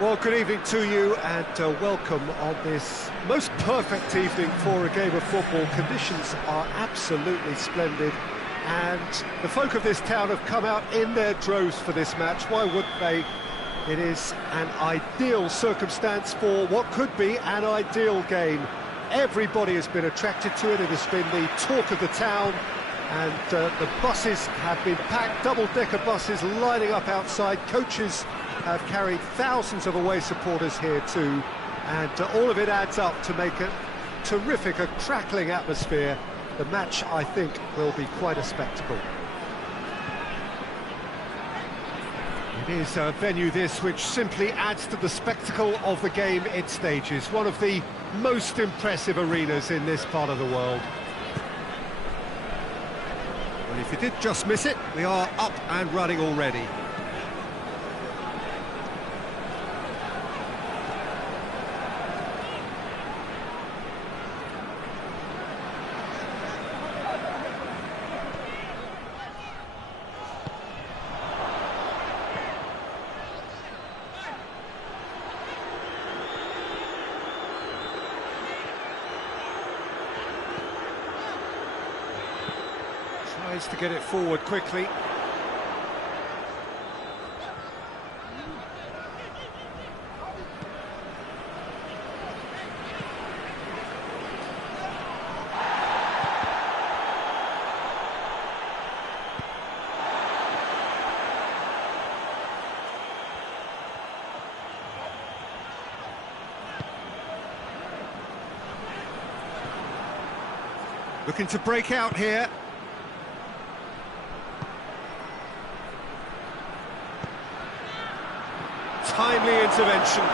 Well, good evening to you and welcome on this most perfect evening for a game of football. Conditions are absolutely splendid and the folk of this town have come out in their droves for this match. Why wouldn't they? It is an ideal circumstance for what could be an ideal game. Everybody has been attracted to it. It has been the talk of the town, and the buses have been packed, double-decker buses lining up outside. Coaches have carried thousands of away supporters here too, and all of it adds up to make a terrific, a crackling atmosphere. The match, I think, will be quite a spectacle. It is a venue this which simply adds to the spectacle of the game it stages. One of the most impressive arenas in this part of the world. Well, if you did just miss it, we are up and running already. Tries to get it forward quickly. Looking to break out here. Timely intervention.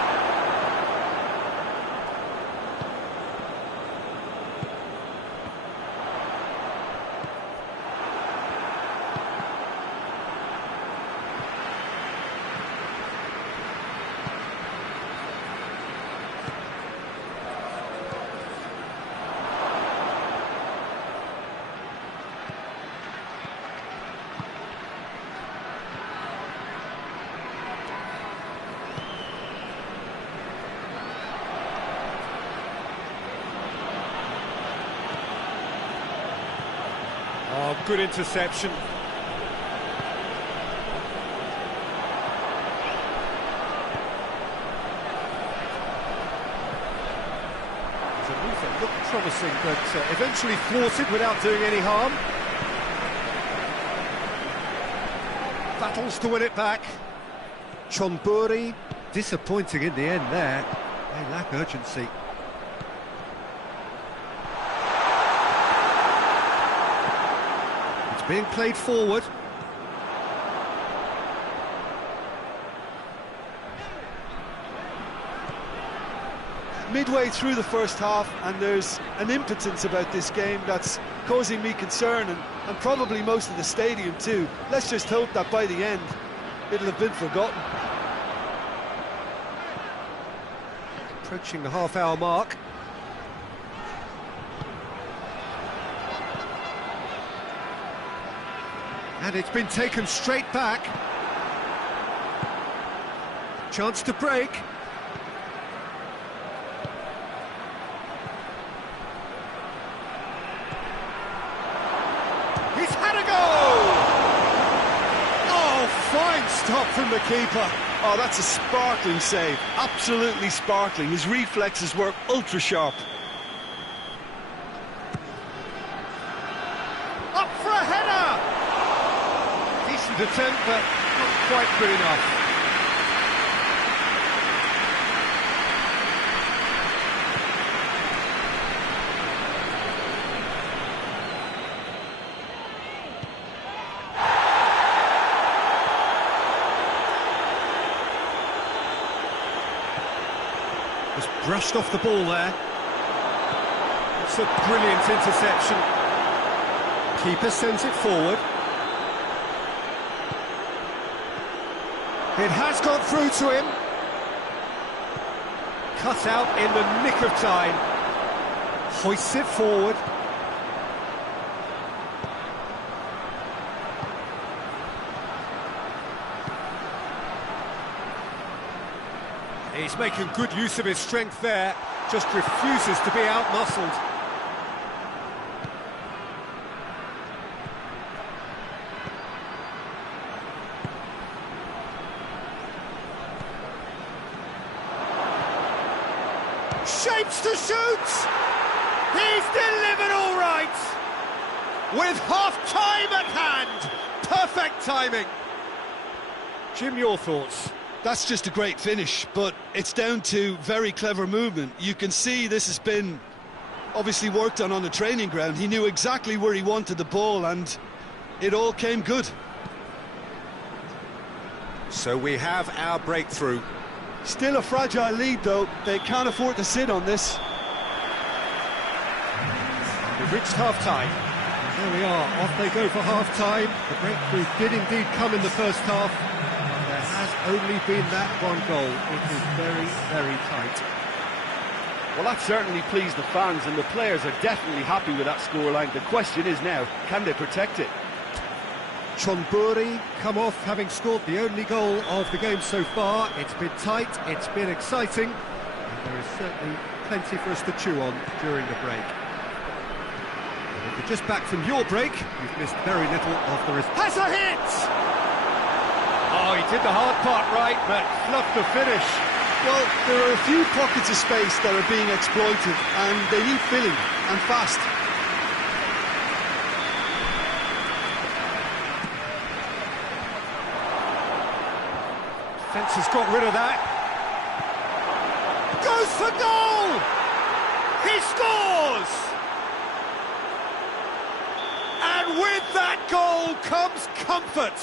Oh, good interception. The movement looked promising, but eventually thwarted without doing any harm. Battles to win it back. Chonburi, disappointing in the end there. They lack urgency. Being played forward. Midway through the first half, and there's an impotence about this game that's causing me concern, and probably most of the stadium too. Let's just hope that by the end it'll have been forgotten. Approaching the half-hour mark. And it's been taken straight back. Chance to break. He's had a goal! Oh, fine stop from the keeper. Oh, that's a sparkling save. Absolutely sparkling. His reflexes were ultra-sharp. Up for a header! Decent attempt, but not quite good enough. Just brushed off the ball there. It's a brilliant interception. Keeper sends it forward. It has got through to him. Cut out in the nick of time. Hoists it forward. He's making good use of his strength there, just refuses to be out-muscled. Shapes to shoot! He's delivered all right! With half-time at hand! Perfect timing! Jim, your thoughts? That's just a great finish, but it's down to very clever movement. You can see this has been obviously worked on the training ground. He knew exactly where he wanted the ball, and it all came good. So we have our breakthrough. Still a fragile lead, though. They can't afford to sit on this. We've reached half-time. There we are, off they go for half-time. The breakthrough did indeed come in the first half. There has only been that one goal. It is very, very tight. Well, that certainly pleased the fans, and the players are definitely happy with that scoreline. The question is now, can they protect it? Chonburi come off having scored the only goal of the game so far. It's been tight, it's been exciting, and there is certainly plenty for us to chew on during the break. And if you're just back from your break, you've missed very little of the result. Has a hit! Oh, he did the hard part right, but fluffed the finish. Well, there are a few pockets of space that are being exploited, and they need filling, and fast. Defence has got rid of that. Goes for goal! He scores! And with that goal comes comfort.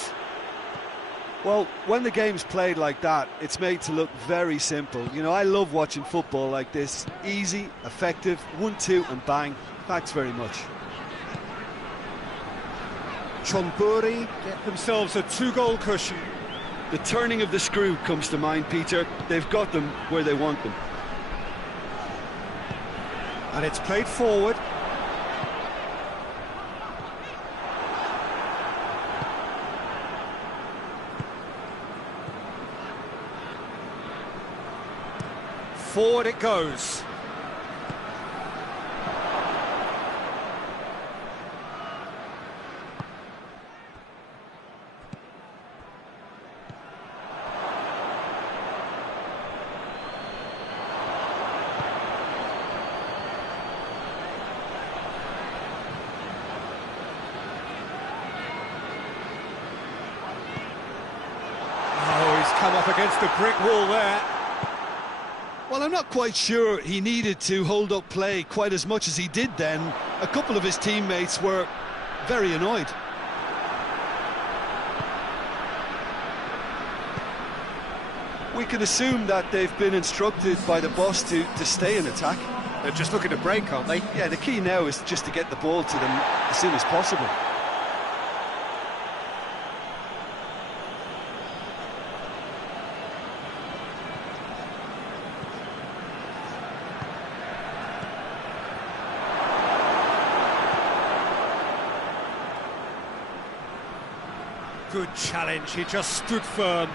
Well, when the game's played like that, it's made to look very simple. You know, I love watching football like this. Easy, effective, 1-2 and bang. Thanks very much. Chonburi get themselves a 2-goal cushion. The turning of the screw comes to mind, Peter. They've got them where they want them. And it's played forward. Forward it goes. Come up against a brick wall there. Well, I'm not quite sure he needed to hold up play quite as much as he did then. A couple of his teammates were very annoyed. We can assume that they've been instructed by the boss to stay in attack. They're just looking to break, aren't they? Yeah, the key now is just to get the ball to them as soon as possible. Good challenge, he just stood firm.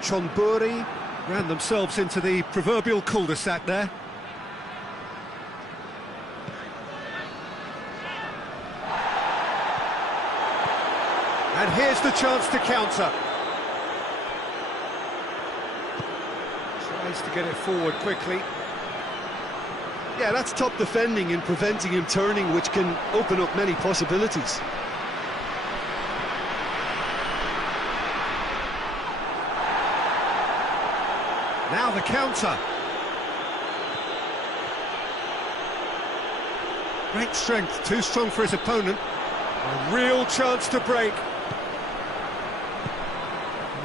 Chonburi ran themselves into the proverbial cul-de-sac there. And here's the chance to counter. Tries to get it forward quickly. Yeah, that's top defending and preventing him turning, which can open up many possibilities. Now the counter. Great strength, too strong for his opponent. A real chance to break.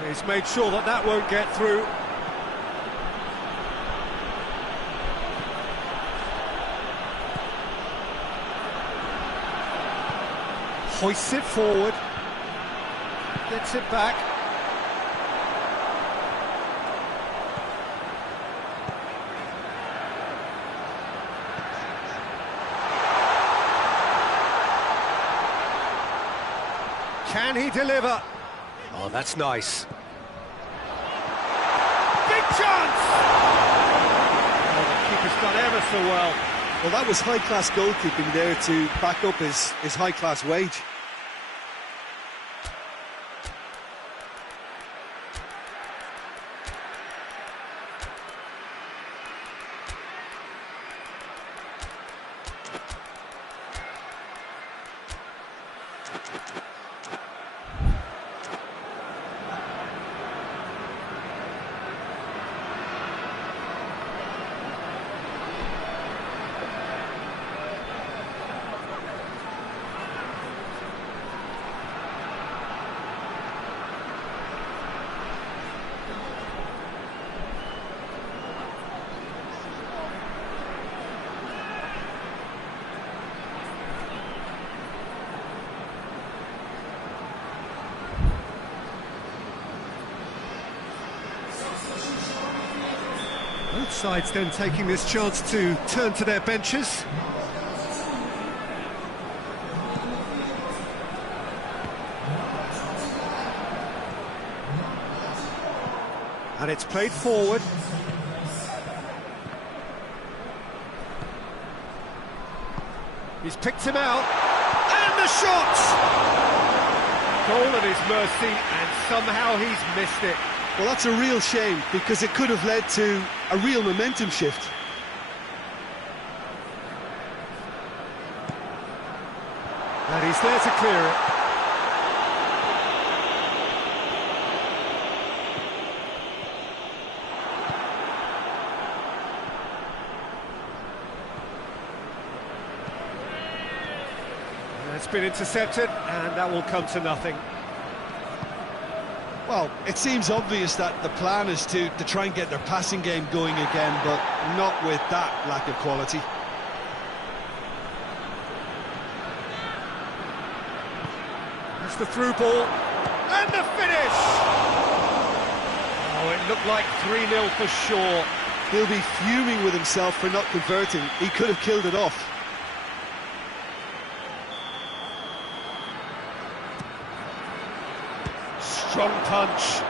He's made sure that that won't get through. Hoists it forward. Gets it back. Can he deliver? Oh, that's nice. Big Chance! Oh, the keeper's done ever so well. Well, that was high-class goalkeeping there to back up his high-class wage. Both sides then taking this chance to turn to their benches. And it's played forward. He's picked him out. And the shot! Goal at his mercy, and somehow he's missed it. Well, that's a real shame, because it could have led to a real momentum shift. And he's there to clear it. That's been intercepted, and that will come to nothing. Well, it seems obvious that the plan is to try and get their passing game going again, but not with that lack of quality. That's the through ball, and the finish! Oh, it looked like 3-0 for sure. He'll be fuming with himself for not converting. He could have killed it off. Strong punch.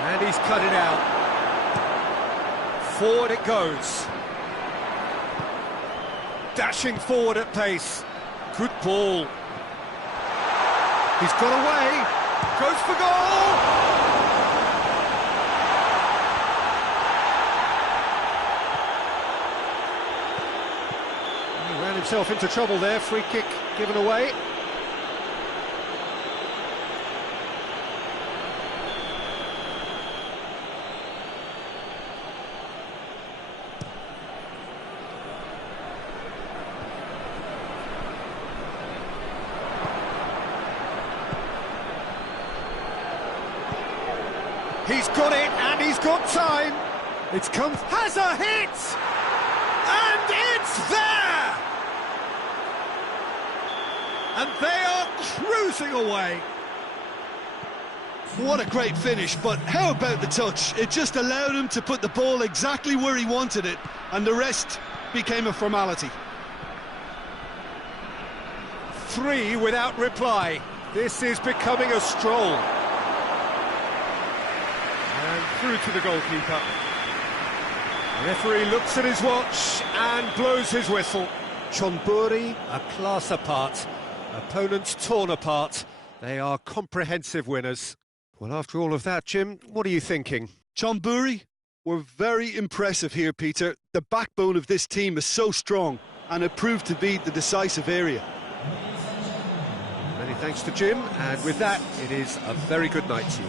And he's cut it out. Forward it goes. Dashing forward at pace. Good ball. He's got away. Goes for goal! Himself into trouble there, free kick given away. He's got it, and he's got time. It's come, has a hit! And it's there! And they are cruising away. What a great finish, but how about the touch? It just allowed him to put the ball exactly where he wanted it, and the rest became a formality. 3 without reply. This is becoming a stroll. And through to the goalkeeper. The referee looks at his watch and blows his whistle. Chonburi, a class apart. Opponents torn apart. They are comprehensive winners. Well, after all of that, Jim, what are you thinking? Chonburi were very impressive here, Peter. The backbone of this team is so strong, and it proved to be the decisive area. Many thanks to Jim, and with that, it is a very good night to you.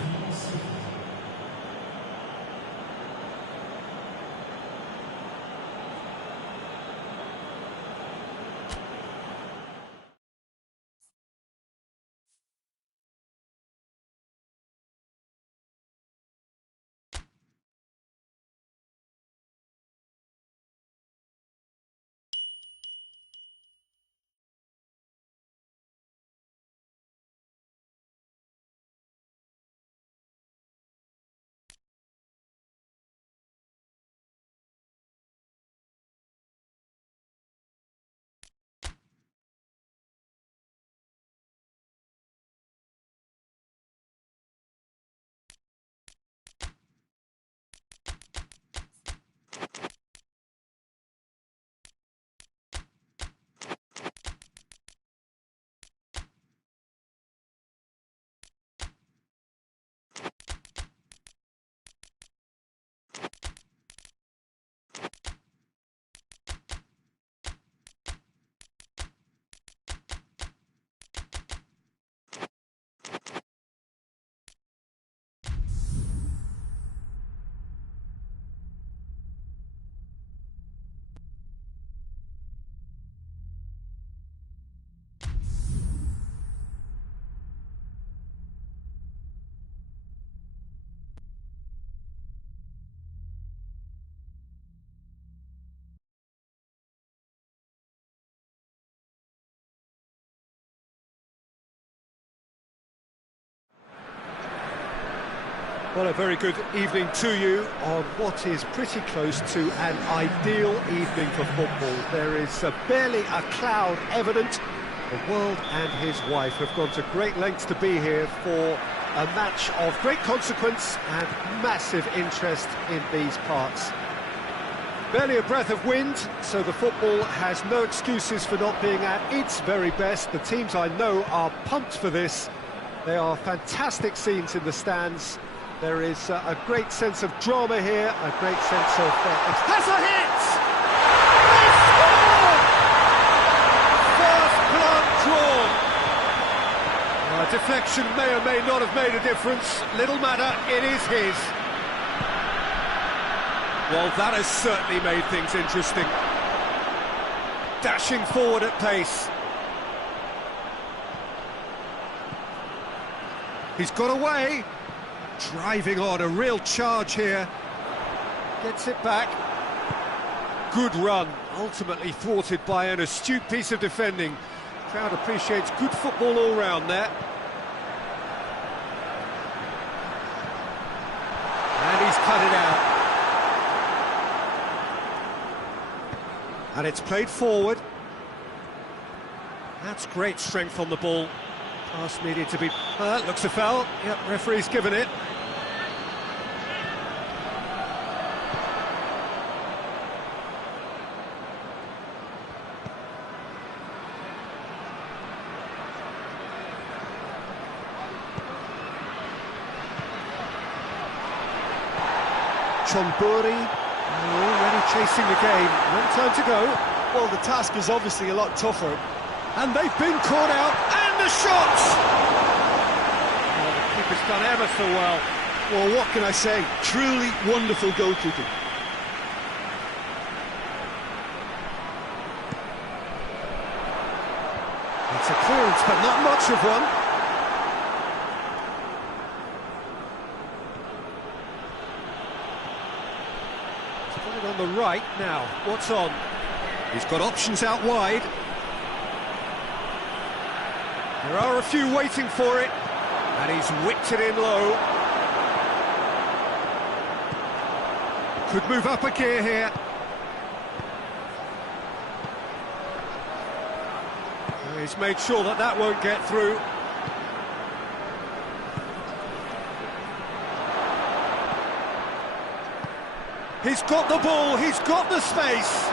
Well, a very good evening to you on what is pretty close to an ideal evening for football. There is barely a cloud evident. The world and his wife have gone to great lengths to be here for a match of great consequence and massive interest in these parts. Barely a breath of wind, so the football has no excuses for not being at its very best. The teams I know are pumped for this. There are fantastic scenes in the stands. There is a great sense of drama here, a great sense of... has a hit! They scored! First blood drawn. Deflection may or may not have made a difference. Little matter, it is his. Well, that has certainly made things interesting. Dashing forward at pace. He's got away. Driving on, a real charge here. Gets it back. Good run, ultimately thwarted by an astute piece of defending. Crowd appreciates good football all round there. And he's cut it out. And it's played forward. That's great strength on the ball. Pass needed to be... looks a foul. Yep, referee's given it. Chonburi already chasing the game. Long time to go. Well, the task is obviously a lot tougher. And they've been caught out, and the shot! Oh, the keeper's done ever so well. Well, what can I say? Truly wonderful goalkeeping. It's a clearance, but not much of one. It's played on the right now. What's on? He's got options out wide. There are a few waiting for it, and he's whipped it in low. Could move up a gear here. He's made sure that that won't get through. He's got the ball, he's got the space.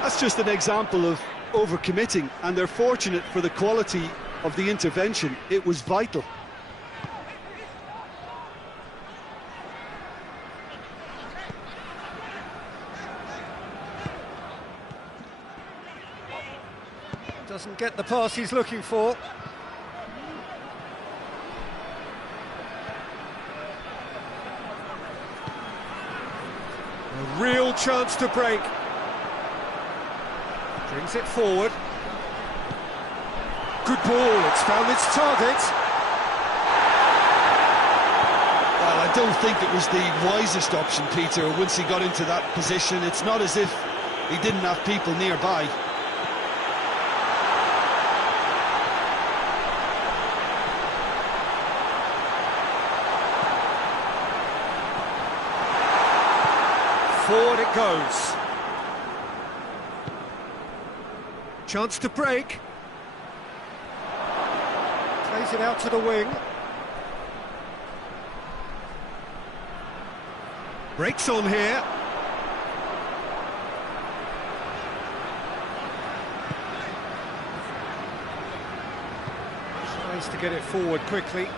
That's just an example of overcommitting, and they're fortunate for the quality of the intervention. It was vital. Doesn't get the pass he's looking for. A real chance to break. Brings it forward. Good ball, it's found its target. Well, I don't think it was the wisest option, Peter, once he got into that position. It's not as if he didn't have people nearby. Forward it goes. Chance to break. Plays it out to the wing. Breaks on here. Tries to get it forward quickly.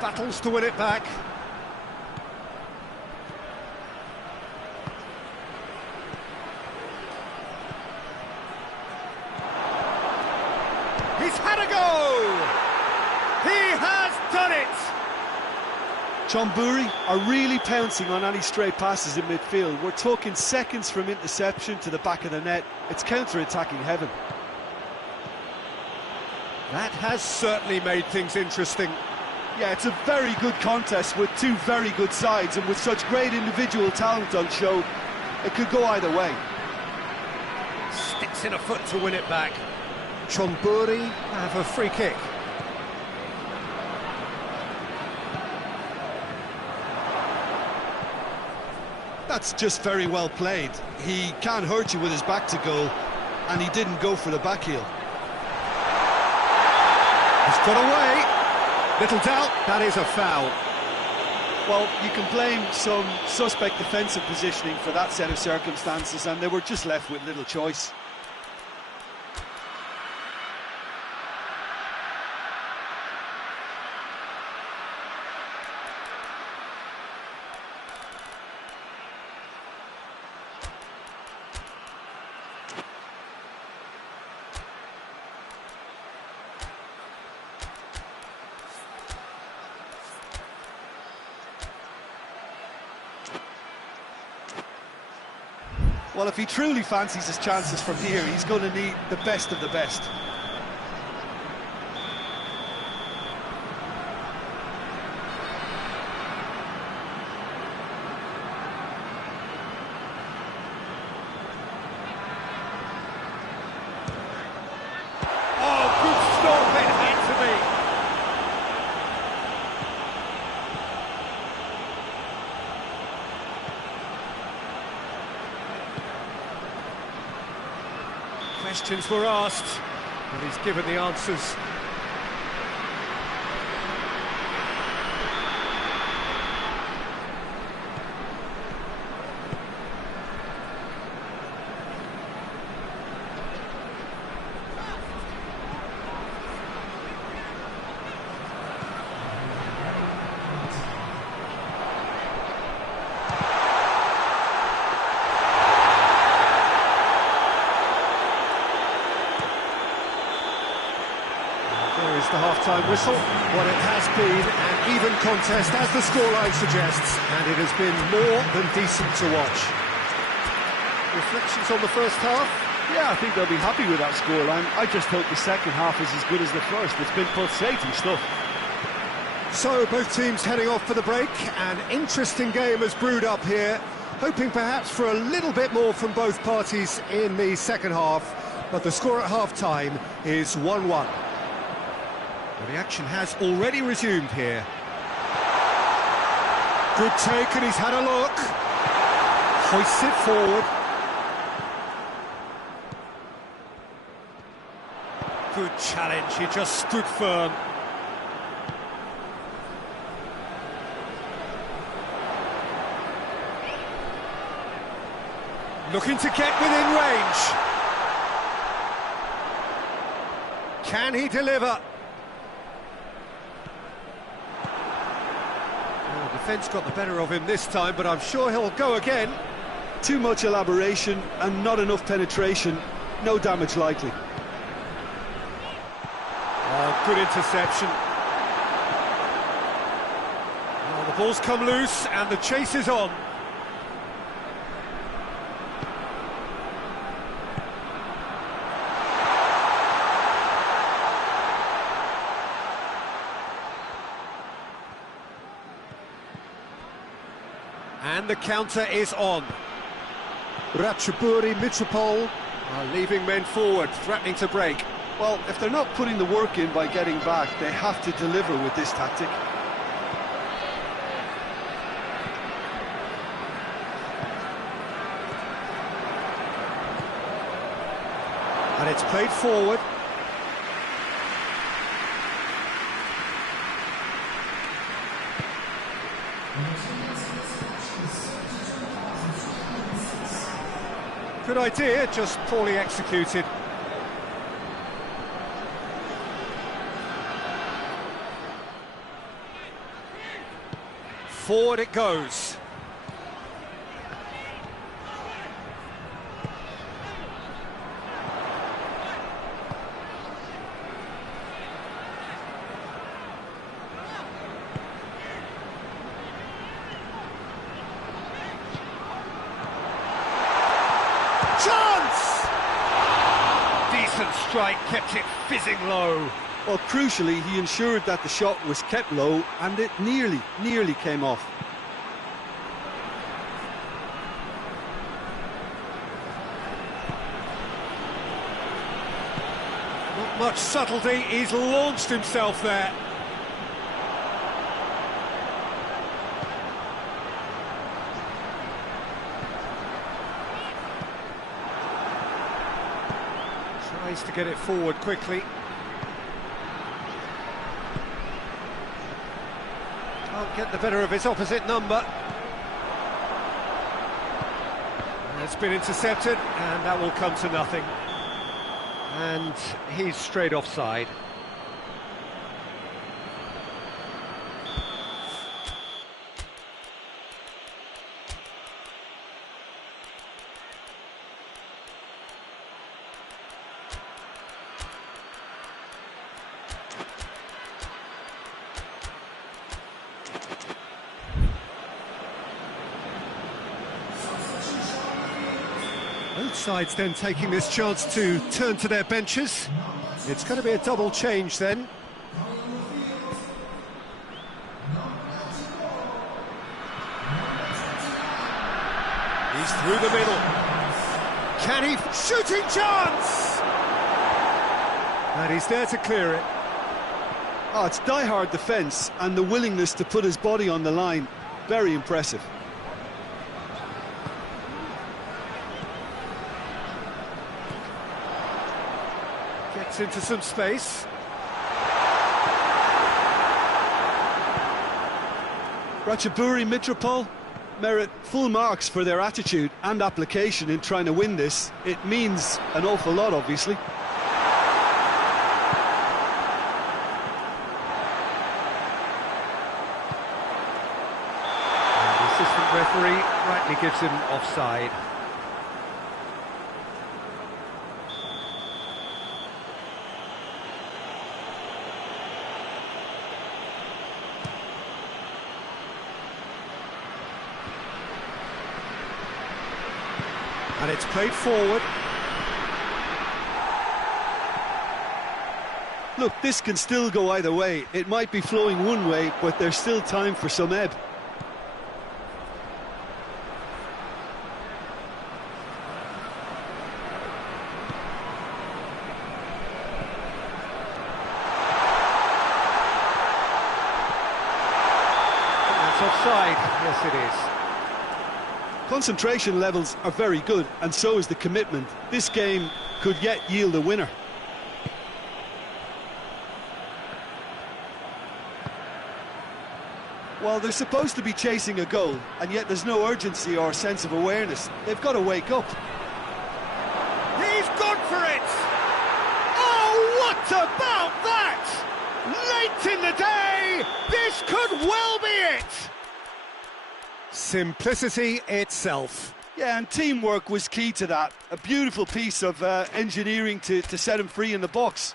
Battles to win it back. He's had a go! He has done it! Chonburi are really pouncing on any stray passes in midfield. We're talking seconds from interception to the back of the net. It's counter-attacking heaven. That has certainly made things interesting. Yeah, it's a very good contest with two very good sides, and with such great individual talent on show, it could go either way. Sticks in a foot to win it back. Chonburi have a free kick. That's just very well played. He can't hurt you with his back to goal, and he didn't go for the back heel. He's got away. Little doubt, that is a foul. Well, you can blame some suspect defensive positioning for that set of circumstances, and they were just left with little choice. Well, if he truly fancies his chances from here, he's going to need the best of the best. Oh, good stop, it had to be. Questions were asked, and he's given the answers. The half-time whistle. What it has been an even contest, as the scoreline suggests, and it has been more than decent to watch. Reflections on the first half? Yeah, I think they'll be happy with that scoreline. I just hope the second half is as good as the first. It's been pulsating stuff. So, both teams heading off for the break. An interesting game has brewed up here, hoping perhaps for a little bit more from both parties in the second half, but the score at half-time is 1-1. Well, the action has already resumed here. Good take, and he's had a look. Hoists it forward. Good challenge, he just stood firm. Looking to get within range. Can he deliver? Defence got the better of him this time, but I'm sure he'll go again. Too much elaboration and not enough penetration. No damage likely. Oh, good interception. Oh, the ball's come loose and the chase is on. And the counter is on. Ratchaburi Mitropole are leaving men forward, threatening to break. Well, if they're not putting the work in by getting back, they have to deliver with this tactic. And it's played forward. Good idea, just poorly executed. Forward it goes. Chance! Decent strike, kept it fizzing low. Well, crucially, he ensured that the shot was kept low, and it nearly came off. Not much subtlety, he's launched himself there. Tries to get it forward quickly. Can't get the better of his opposite number. It's been intercepted, and that will come to nothing. And he's straight offside. Both sides then taking this chance to turn to their benches. It's going to be a double change then. He's through the middle. Can he? Shooting chance! And he's there to clear it. Oh, it's die-hard defence and the willingness to put his body on the line. Very impressive. Gets into some space. Ratchaburi Mitropol merit full marks for their attitude and application in trying to win this. It means an awful lot, obviously. And the assistant referee rightly gives him offside. And it's played forward. Look, this can still go either way. It might be flowing one way, but there's still time for some ebb. That's offside. Yes, it is. Concentration levels are very good, and so is the commitment. This game could yet yield a winner. Well, they're supposed to be chasing a goal, and yet there's no urgency or sense of awareness. They've got to wake up. He's gone for it! Oh, what about that? Late in the day, this could well be it! Simplicity itself. Yeah, and teamwork was key to that. A beautiful piece of engineering to set him free in the box.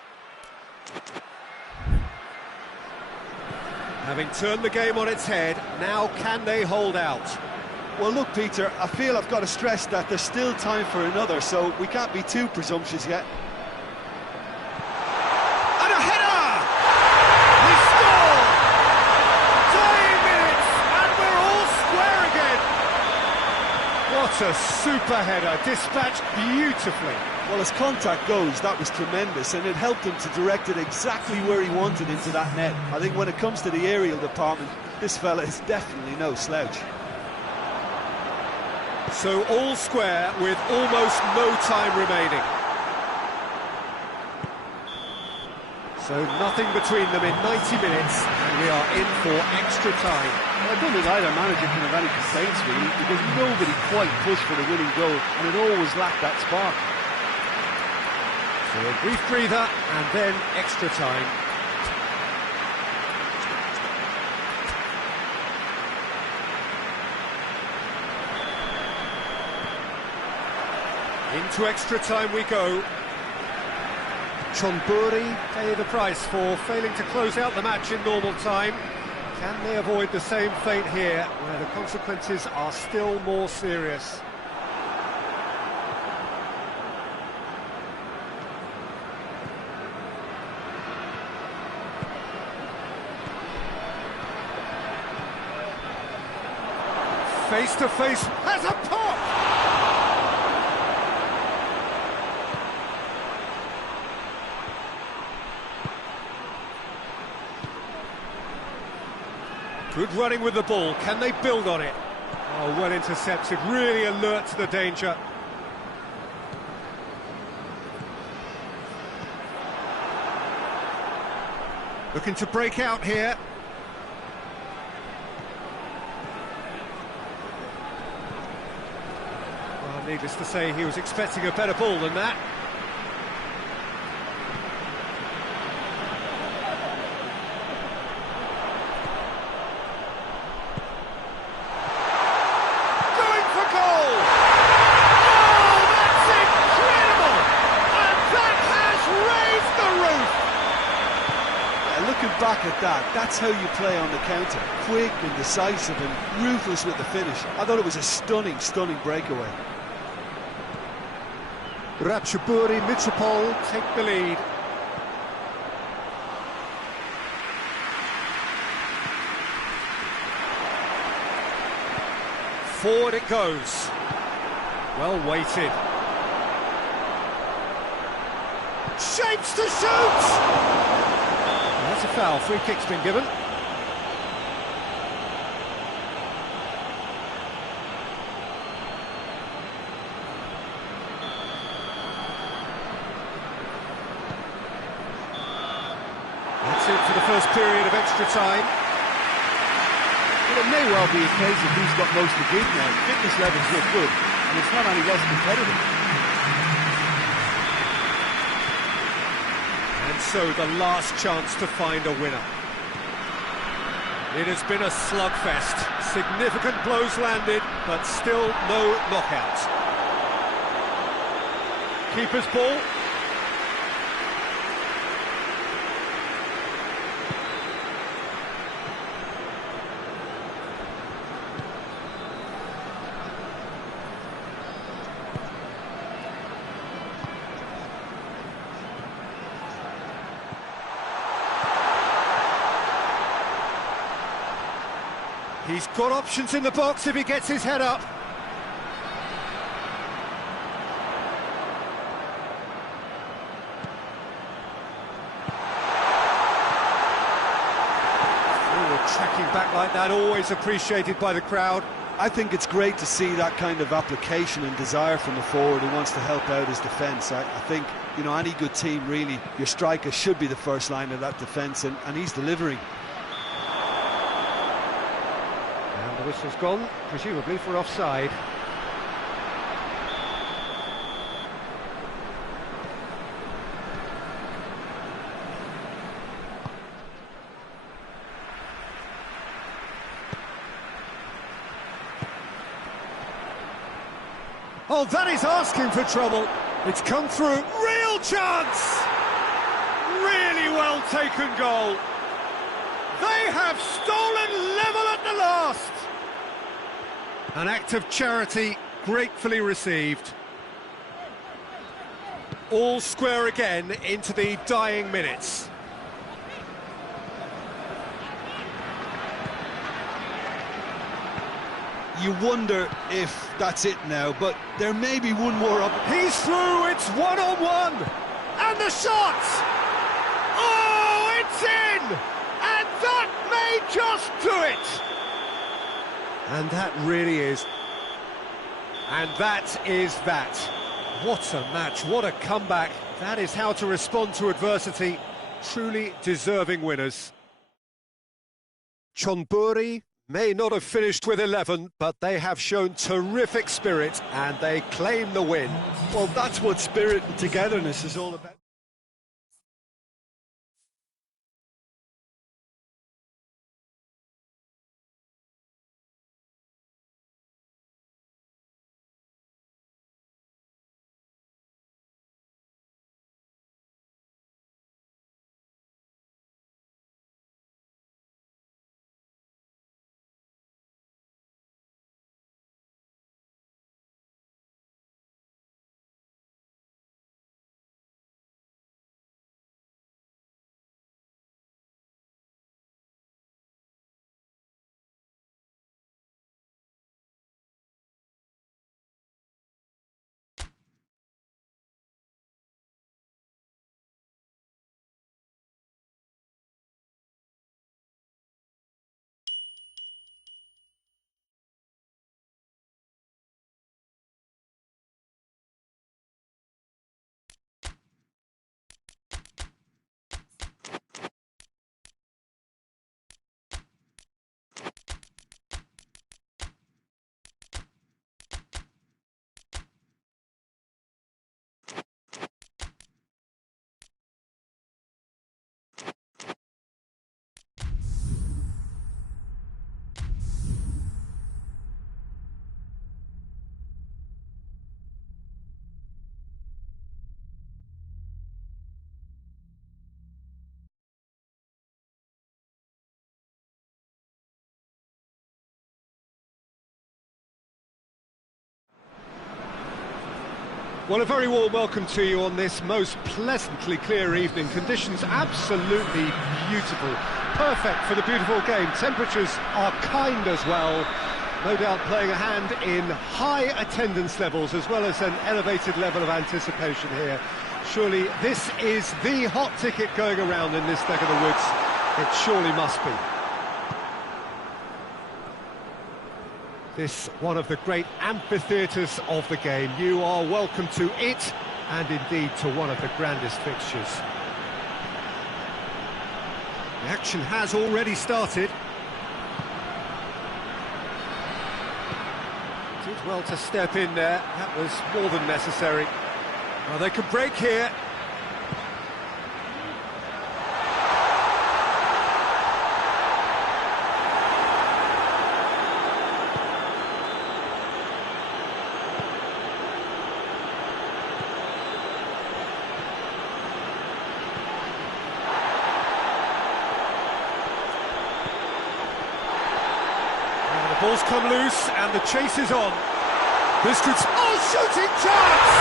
Having turned the game on its head, now can they hold out? Well, look, Peter, I feel I've got to stress that there's still time for another, so we can't be too presumptuous yet. And a header! He scored! Dying minutes, and we're all square again! What a super header, dispatched beautifully. Well, as contact goes, that was tremendous, and it helped him to direct it exactly where he wanted into that net. I think when it comes to the aerial department, this fella is definitely no slouch. So all square with almost no time remaining. So nothing between them in 90 minutes, and we are in for extra time. I don't think either manager can have any complaints, really, because nobody quite pushed for the winning goal, and it always lacked that spark. So a brief breather, and then extra time. Into extra time we go. Chonburi pay the price for failing to close out the match in normal time. Can they avoid the same fate here, where the consequences are still more serious? Face to face, has a pop! Good running with the ball, can they build on it? Oh, well intercepted, really alert to the danger. Looking to break out here. Well, needless to say, he was expecting a better ball than that. Going for goal! Oh, that's incredible! And that has raised the roof! Looking back at that, that's how you play on the counter. Quick and decisive and ruthless with the finish. I thought it was a stunning, stunning breakaway. Ratchaburi Mitropol take the lead. Forward it goes. Well weighted. Shapes to shoot! That's a foul. Free kick's been given. That's it for the first period of extra time. Well, it may well be a case of who's got most to give now. Fitness levels look good, and it's not any less competitive. And so the last chance to find a winner. It has been a slugfest. Significant blows landed, but still no knockout. Keeper's ball. He's got options in the box if he gets his head up. Forward tracking back like that, always appreciated by the crowd. I think it's great to see that kind of application and desire from a forward who wants to help out his defence. I think, you know, any good team, really, your striker should be the first line of that defence, and he's delivering. And the whistle's gone, presumably for offside. Oh, that is asking for trouble. It's come through. Real chance! Really well taken goal. They have stolen level at the last. An act of charity gratefully received. All square again into the dying minutes. You wonder if that's it now, but there may be one more up. He's through, it's one-on-one! And the shot! Oh, it's in! And that may just do it! And that really is. And that is that. What a match, what a comeback. That is how to respond to adversity. Truly deserving winners. Chonburi may not have finished with 11, but they have shown terrific spirit and they claim the win. Well, that's what spirit and togetherness is all about. Well, a very warm welcome to you on this most pleasantly clear evening. Conditions absolutely beautiful. Perfect for the beautiful game. Temperatures are kind as well. No doubt playing a hand in high attendance levels as well as an elevated level of anticipation here. Surely this is the hot ticket going around in this neck of the woods. It surely must be. This one of the great amphitheatres of the game. You are welcome to it, and indeed to one of the grandest fixtures. The action has already started. Did well to step in there. That was more than necessary. Well, they could break here. Ball's come loose and the chase is on. This could... Oh, shooting chance!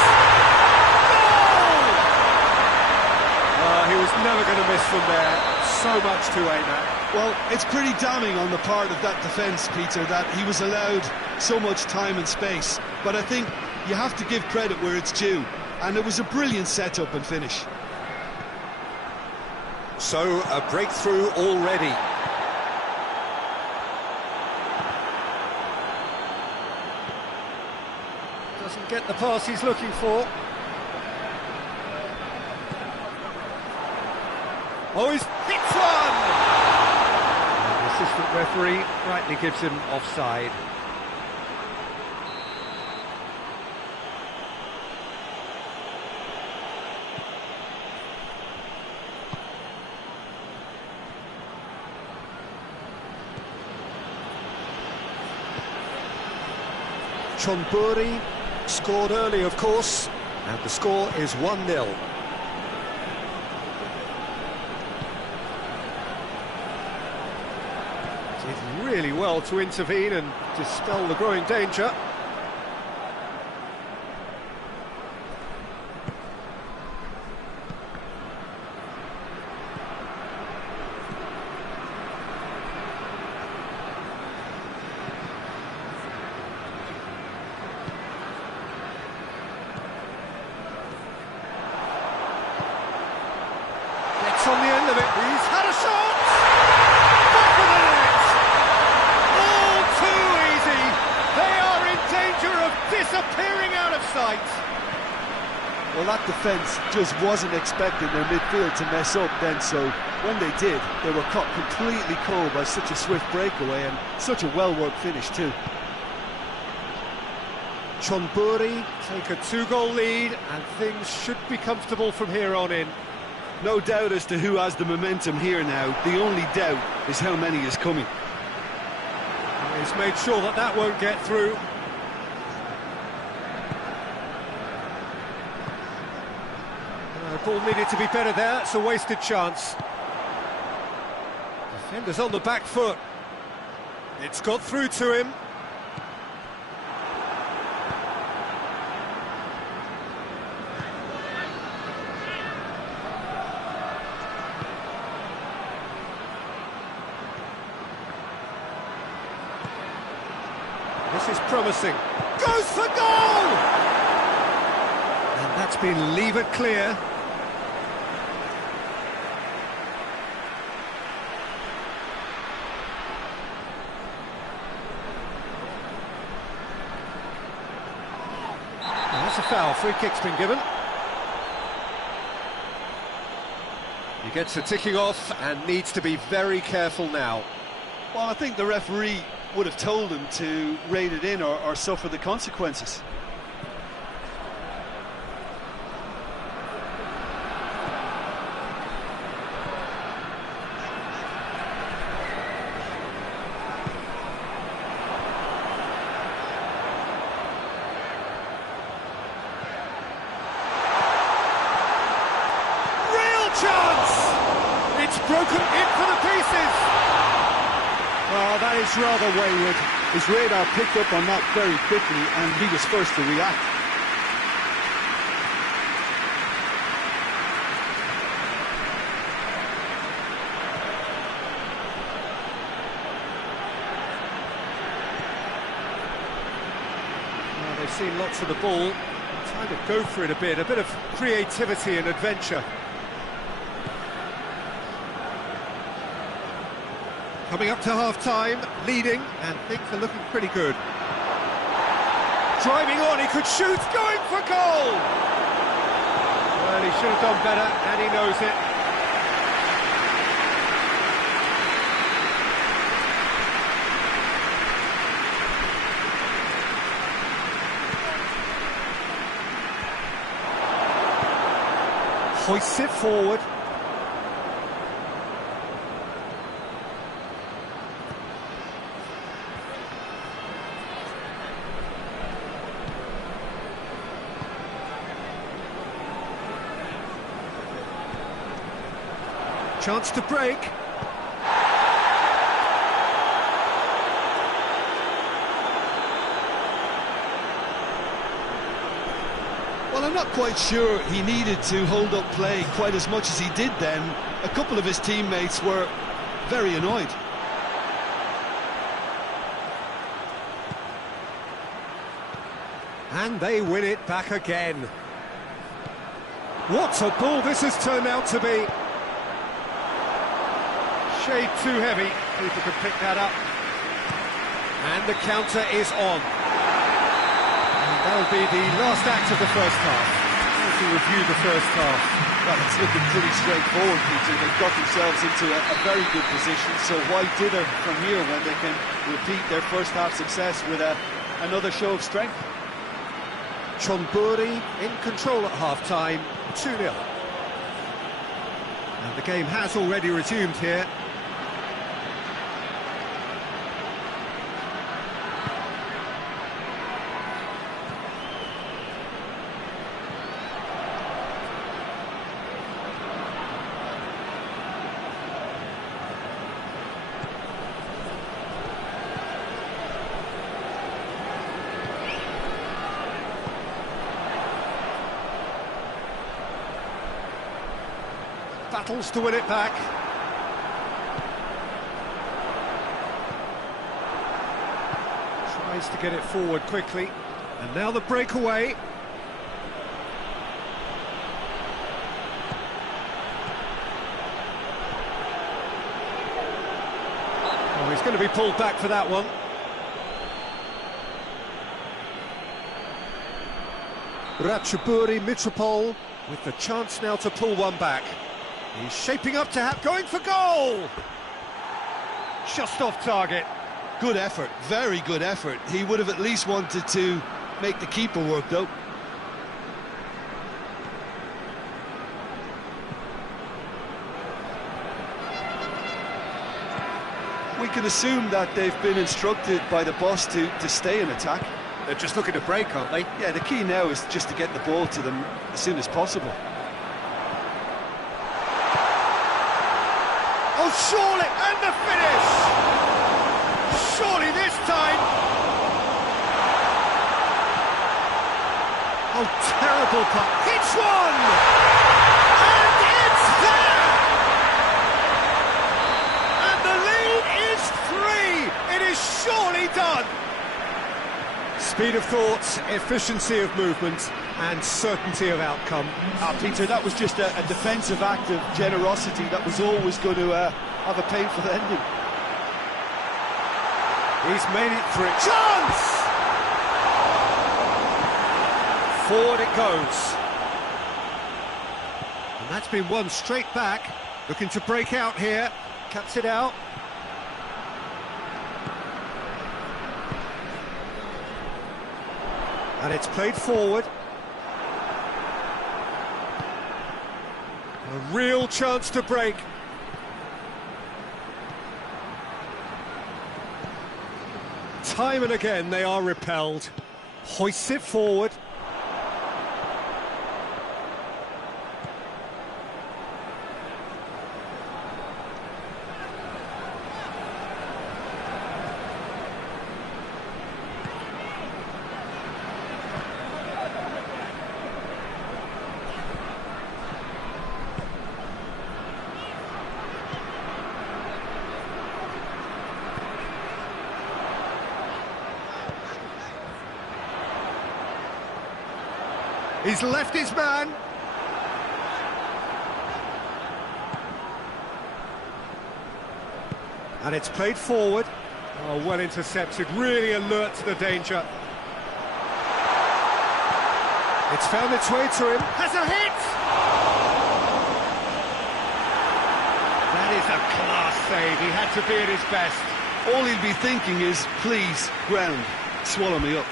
Goal! He was never going to miss from there. So much to aim at. Well, it's pretty damning on the part of that defence, Peter, that he was allowed so much time and space. But I think you have to give credit where it's due. And it was a brilliant setup and finish. So, a breakthrough already. Doesn't get the pass he's looking for. Oh, he's hits one! And the assistant referee rightly gives him offside. Chonburi scored early, of course, and the score is 1-0. Did really well to intervene and dispel the growing danger. On the end of it, he's had a shot! Back of the net! All too easy! They are in danger of disappearing out of sight! Well, that defence just wasn't expecting their midfield to mess up then, so when they did, they were caught completely cold by such a swift breakaway and such a well-worked finish too. Chonburi take a 2-goal lead and things should be comfortable from here on in. No doubt as to who has the momentum here now. The only doubt is how many is coming. He's made sure that that won't get through. Ball needed to be better there. It's a wasted chance. Defender's on the back foot. It's got through to him. This is promising. Goes for goal! And that's been levered clear. And that's a foul. Free kick's been given. He gets a ticking off and needs to be very careful now. Well, I think the referee would have told him to rein it in or suffer the consequences. Real chance! It's broken in for the pieces! Oh, that is rather wayward. His radar picked up on that very quickly and he was first to react. seen lots of the ball, trying to go for it a bit of creativity and adventure. Coming up to half-time, leading, and things are looking pretty good. Driving on, he could shoot, going for goal! Well, he should have done better, and he knows it. Hoists it forward. Chance to break. Well, I'm not quite sure he needed to hold up play quite as much as he did then. A couple of his teammates were very annoyed. And they win it back again. What a ball this has turned out to be. Shade too heavy, people can pick that up. And the counter is on. And that'll be the last act of the first half. As we review the first half. Well, it's looking pretty straightforward, Peter. They've got themselves into a very good position, so why dither from here when they can repeat their first half success with another show of strength? Chonburi in control at half-time, 2-0. And the game has already resumed here. Battles to win it back. Tries to get it forward quickly. And now the breakaway. Oh, he's going to be pulled back for that one. Ratchaburi Mitropol with the chance now to pull one back. He's shaping up to going for goal! Just off target. Good effort, very good effort. He would have at least wanted to make the keeper work, though. We can assume that they've been instructed by the boss to stay in attack. They're just looking to break, aren't they? Yeah, the key now is just to get the ball to them as soon as possible. Oh, surely, and the finish! Surely this time! Oh, terrible putt. Hits one! And it's there! And the lead is 3! It is surely done! Speed of thought, efficiency of movement, and certainty of outcome. Peter, that was just a defensive act of generosity that was always going to have a painful ending. He's made it for a chance! Forward it goes. And that's been won straight back. Looking to break out here. Cuts it out. And it's played forward. A real chance to break. Time and again they are repelled. Hoists it forward. He's left his man. And it's played forward. Oh, well intercepted, really alert to the danger. It's found its way to him. Has a hit! That is a class save. He had to be at his best. All he'll be thinking is, please, ground, swallow me up.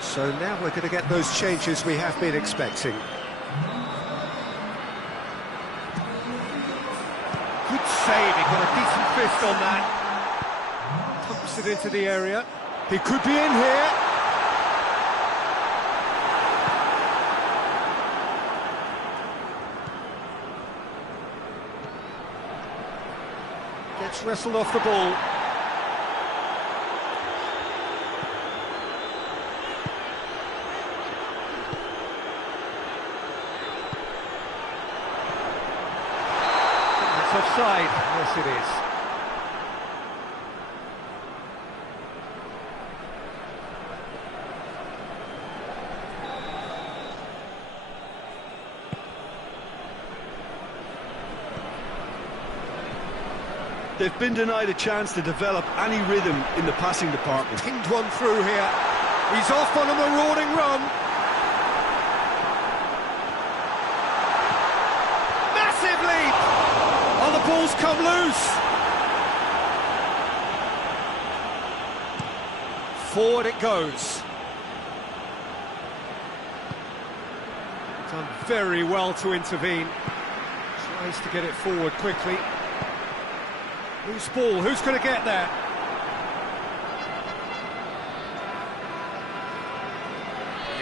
So now we're going to get those changes we have been expecting. Good save, he got a decent fist on that. Pumps it into the area. He could be in here. Gets wrestled off the ball. Offside, yes it is. They've been denied a chance to develop any rhythm in the passing department. Pinged one through here. He's off on a marauding run. Massive leap! Oh, the ball's come loose. Forward it goes. Done very well to intervene. Tries to get it forward quickly. Loose ball, who's going to get there?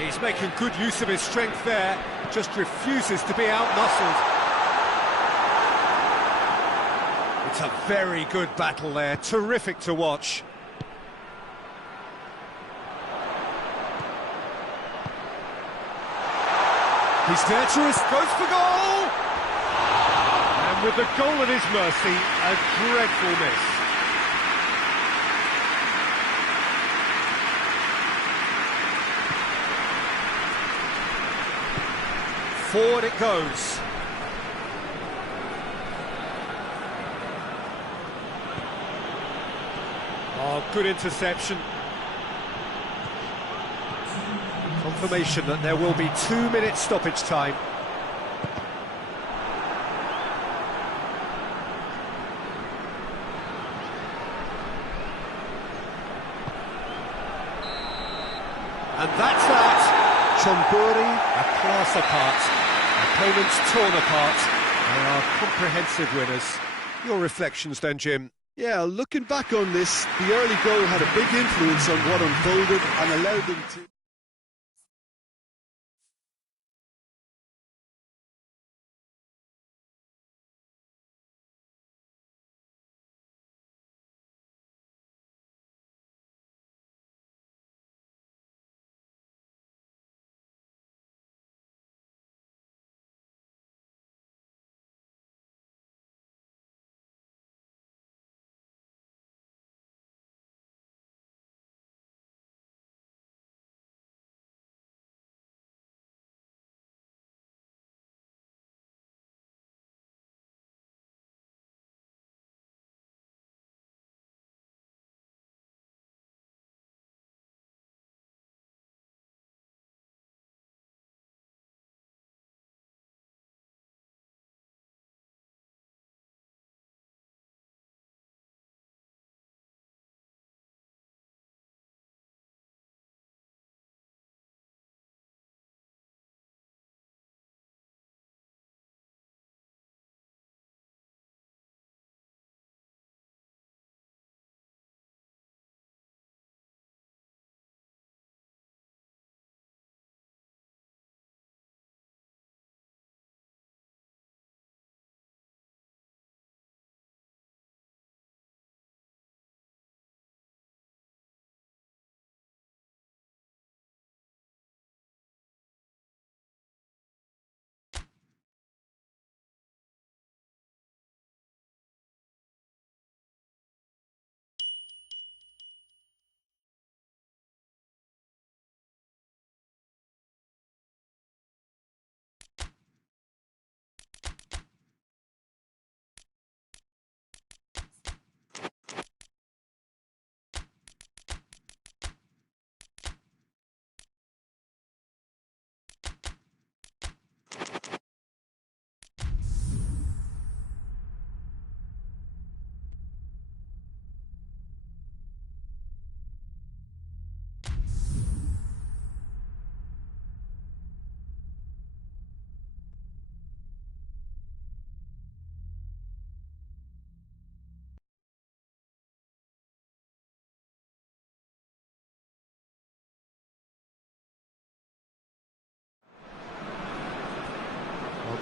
He's making good use of his strength there. Just refuses to be out-muscled. It's a very good battle there, terrific to watch. He's there to risk, goes for goal! And with the goal at his mercy, a dreadful miss. Forward it goes. Oh, good interception. Confirmation that there will be 2 minutes stoppage time. And that's that. Chonburi, a class apart. Opponents torn apart. They are comprehensive winners. Your reflections then, Jim? Yeah, looking back on this, the early goal had a big influence on what unfolded and allowed them to...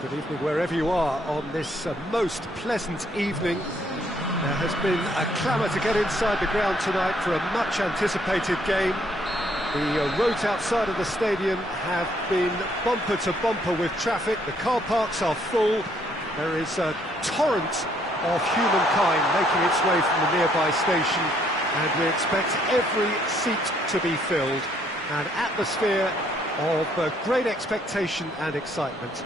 Good evening wherever you are on this most pleasant evening. There has been a clamour to get inside the ground tonight for a much anticipated game. The roads outside of the stadium have been bumper to bumper with traffic. The car parks are full. There is a torrent of humankind making its way from the nearby station, and we expect every seat to be filled. An atmosphere of great expectation and excitement.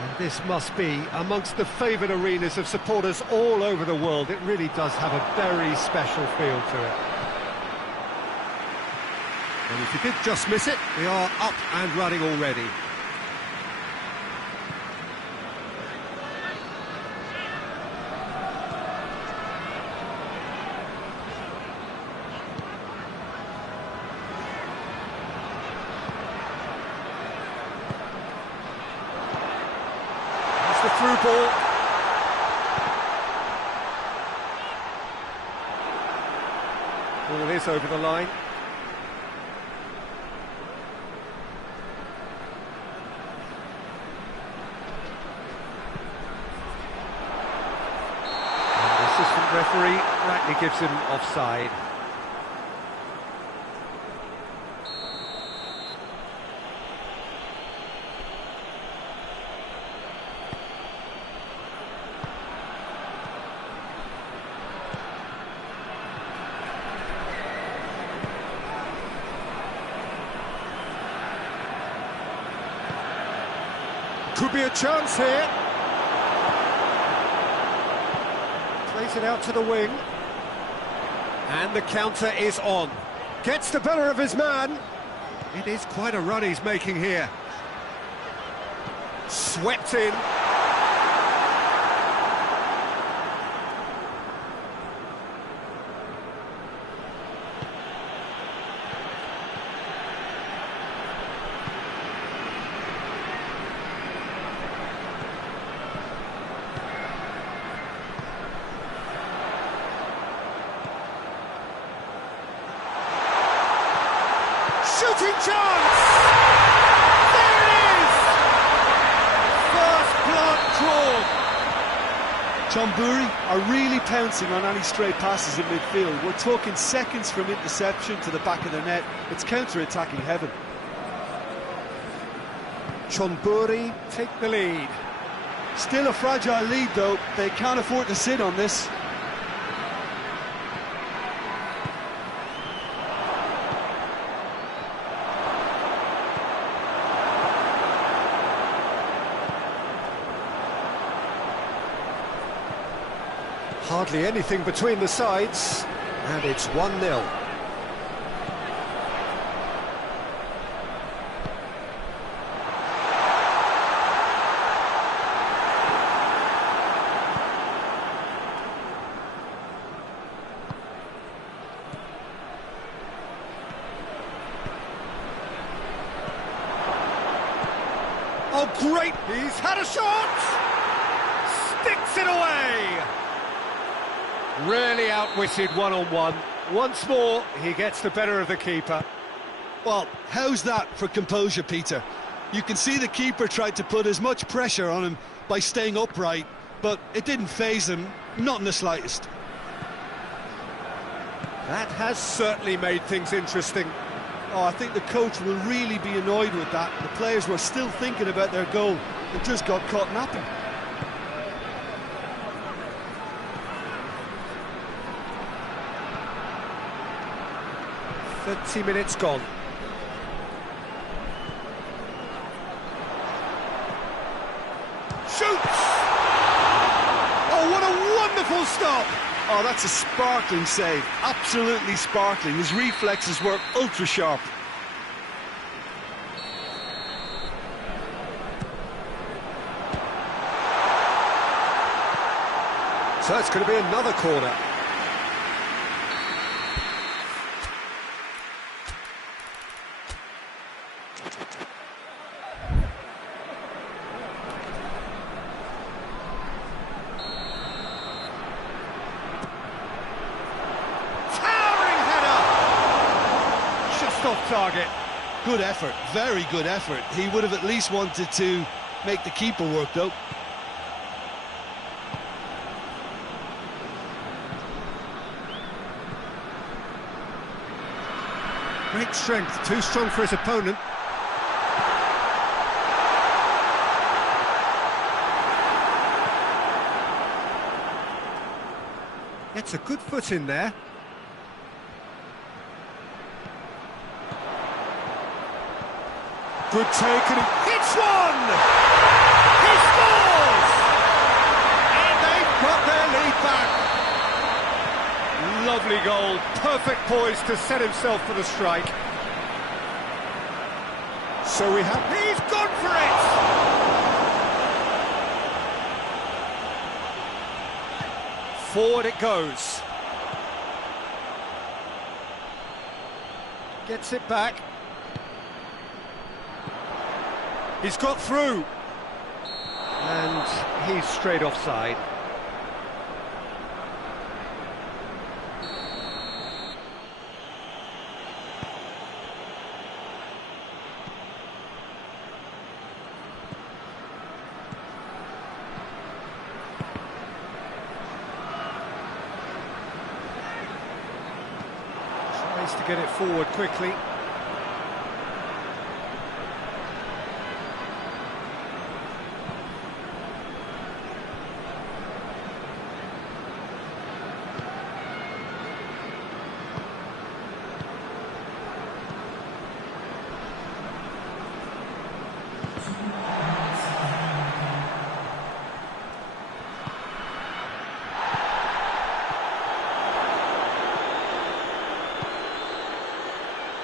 And this must be amongst the favoured arenas of supporters all over the world. It really does have a very special feel to it. And if you did just miss it, we are up and running already. The through ball. Ball is over the line. And the assistant referee rightly gives him offside. Could be a chance here. Plays it out to the wing. And the counter is on. Gets the better of his man. It is quite a run he's making here. Swept in. Shooting chance! There it is! First blood drawn. Chonburi are really pouncing on any stray passes in midfield. We're talking seconds from interception to the back of the net. It's counter-attacking heaven. Chonburi take the lead. Still a fragile lead though. They can't afford to sit on this. Hardly anything between the sides, and it's 1-0. Oh, great! He's had a shot! Sticks it away! Really outwitted one-on-one. Once more, he gets the better of the keeper. Well, how's that for composure, Peter? You can see the keeper tried to put as much pressure on him by staying upright, but it didn't faze him, not in the slightest. That has certainly made things interesting. Oh, I think the coach will really be annoyed with that. The players were still thinking about their goal and just got caught napping. 30 minutes gone. Shoots! Oh, what a wonderful stop! Oh, that's a sparkling save. Absolutely sparkling. His reflexes were ultra sharp. So it's going to be another corner. Towering header! Just off target. Good effort, very good effort. He would have at least wanted to make the keeper work, though. Great strength, too strong for his opponent. Gets a good foot in there. Good take, and he hits one! He scores! And they've got their lead back. Lovely goal, perfect poise to set himself for the strike. So we have... He's gone for it! Forward it goes. Gets it back. He's got through. And he's straight offside. Tries to get it forward quickly.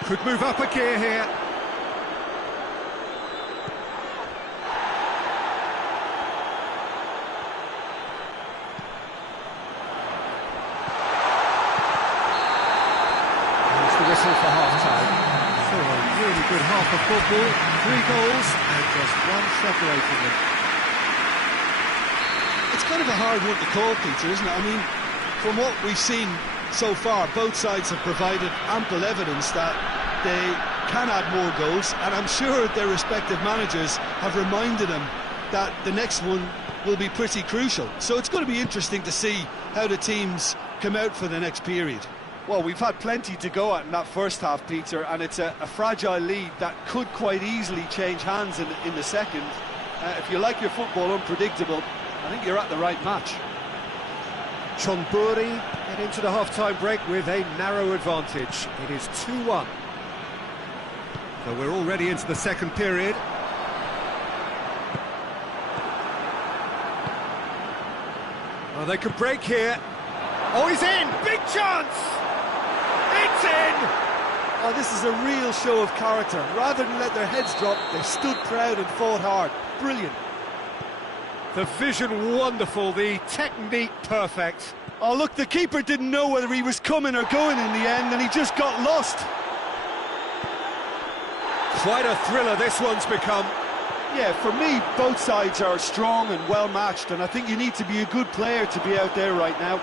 Could move up a gear here. There's the whistle for half-time. So a really good half of football. 3 goals and just one separating them. It's kind of a hard one to call, Peter, isn't it? I mean, from what we've seen so far, both sides have provided ample evidence that they can add more goals, and I'm sure their respective managers have reminded them that the next one will be pretty crucial. So it's going to be interesting to see how the teams come out for the next period. Well, we've had plenty to go at in that first half, Peter, and it's a fragile lead that could quite easily change hands in the second. If you like your football unpredictable, I think you're at the right match. Chonburi get into the half-time break with a narrow advantage. It is 2-1. So we're already into the second period. Oh, they could break here. Oh, he's in! Big chance! It's in! Oh, this is a real show of character. Rather than let their heads drop, they stood proud and fought hard. Brilliant. The vision wonderful, the technique perfect. Oh, look, the keeper didn't know whether he was coming or going in the end, and he just got lost. Quite a thriller this one's become. Yeah, for me, both sides are strong and well matched, and I think you need to be a good player to be out there right now.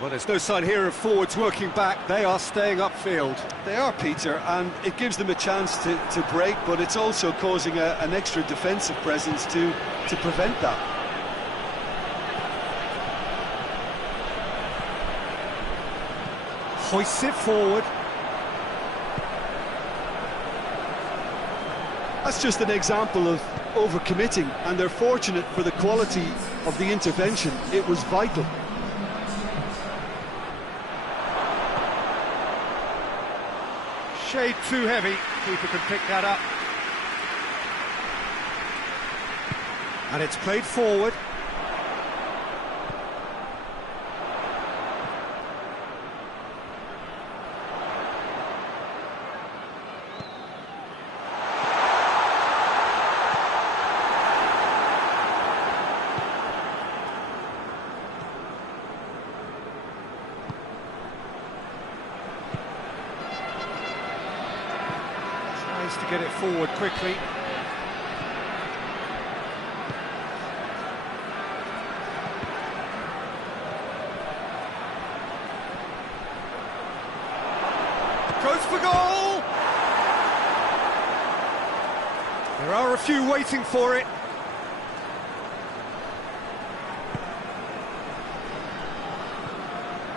Well, there's no sign here of forwards working back. They are staying upfield. They are, Peter, and it gives them a chance to break, but it's also causing an extra defensive presence to prevent that. Hoists it forward. That's just an example of overcommitting, and they're fortunate for the quality of the intervention. It was vital. Shade too heavy. Keeper can pick that up. And it's played forward. To get it forward quickly. shoots for goal! There are a few waiting for it.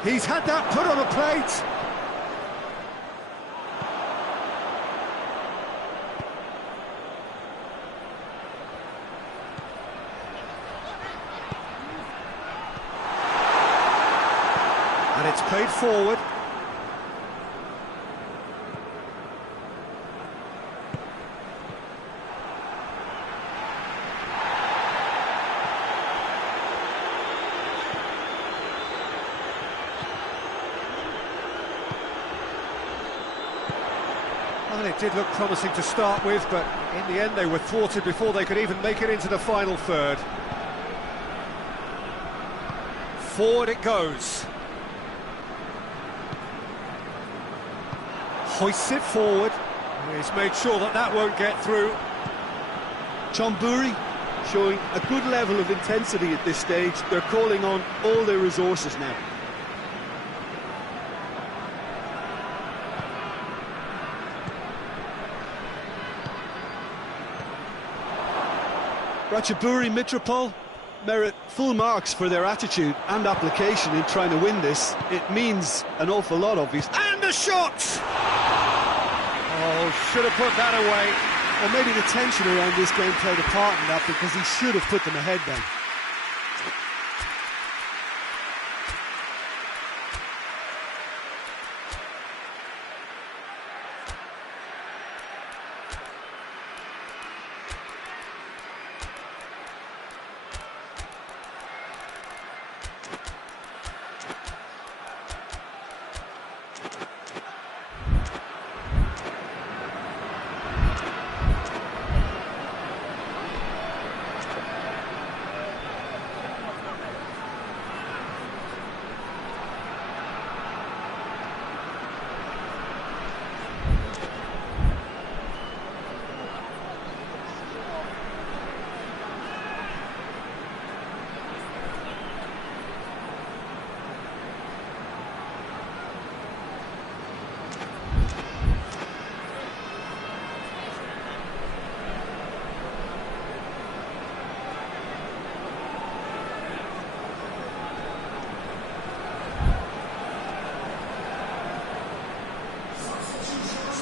He's had that put on a plate. And it's played forward. Well, it did look promising to start with, but in the end they were thwarted before they could even make it into the final third. Forward it goes. Hoists it forward. He's made sure that that won't get through. Chonburi showing a good level of intensity at this stage. They're calling on all their resources now. Ratchaburi Mitropol merit full marks for their attitude and application in trying to win this. It means an awful lot, obviously. And a shot! Oh, should have put that away. Or maybe the tension around this game played a part in that, because he should have put them ahead then.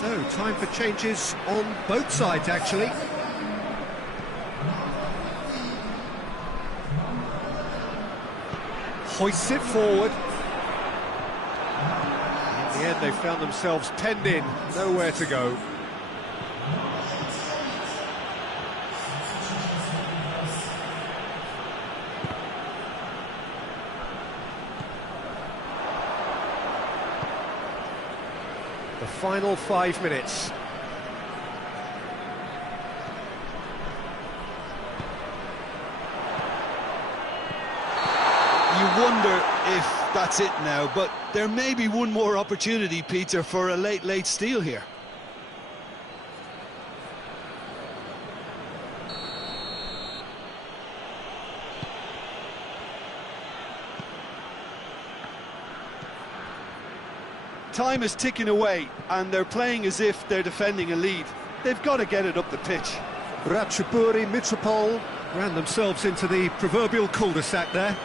So, time for changes on both sides, actually. Hoists it forward. In the end, they found themselves penned in, nowhere to go. The final 5 minutes. You wonder if that's it now, but there may be one more opportunity, Peter, for a late steal here. Time is ticking away, and they're playing as if they're defending a lead. They've got to get it up the pitch. Ratchaburi Mitropol ran themselves into the proverbial cul-de-sac there.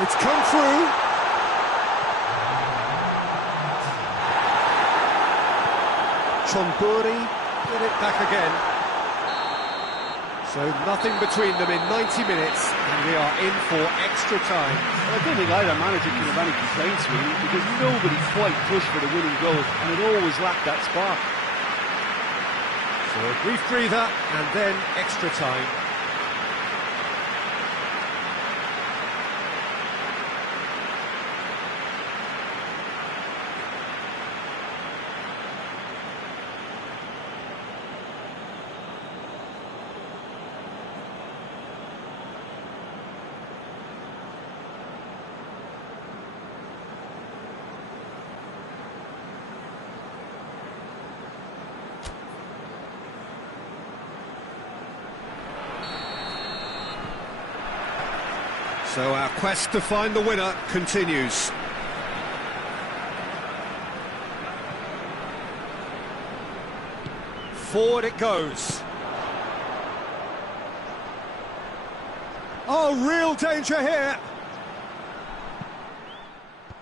It's come through. Chonburi get it back again. So nothing between them in 90 minutes, and we are in for extra time. Well, I don't think either manager can have any complaints, really, because nobody quite pushed for the winning goal, and it always lacked that spark. So a brief breather, and then extra time. So our quest to find the winner continues. Forward it goes. Oh, real danger here.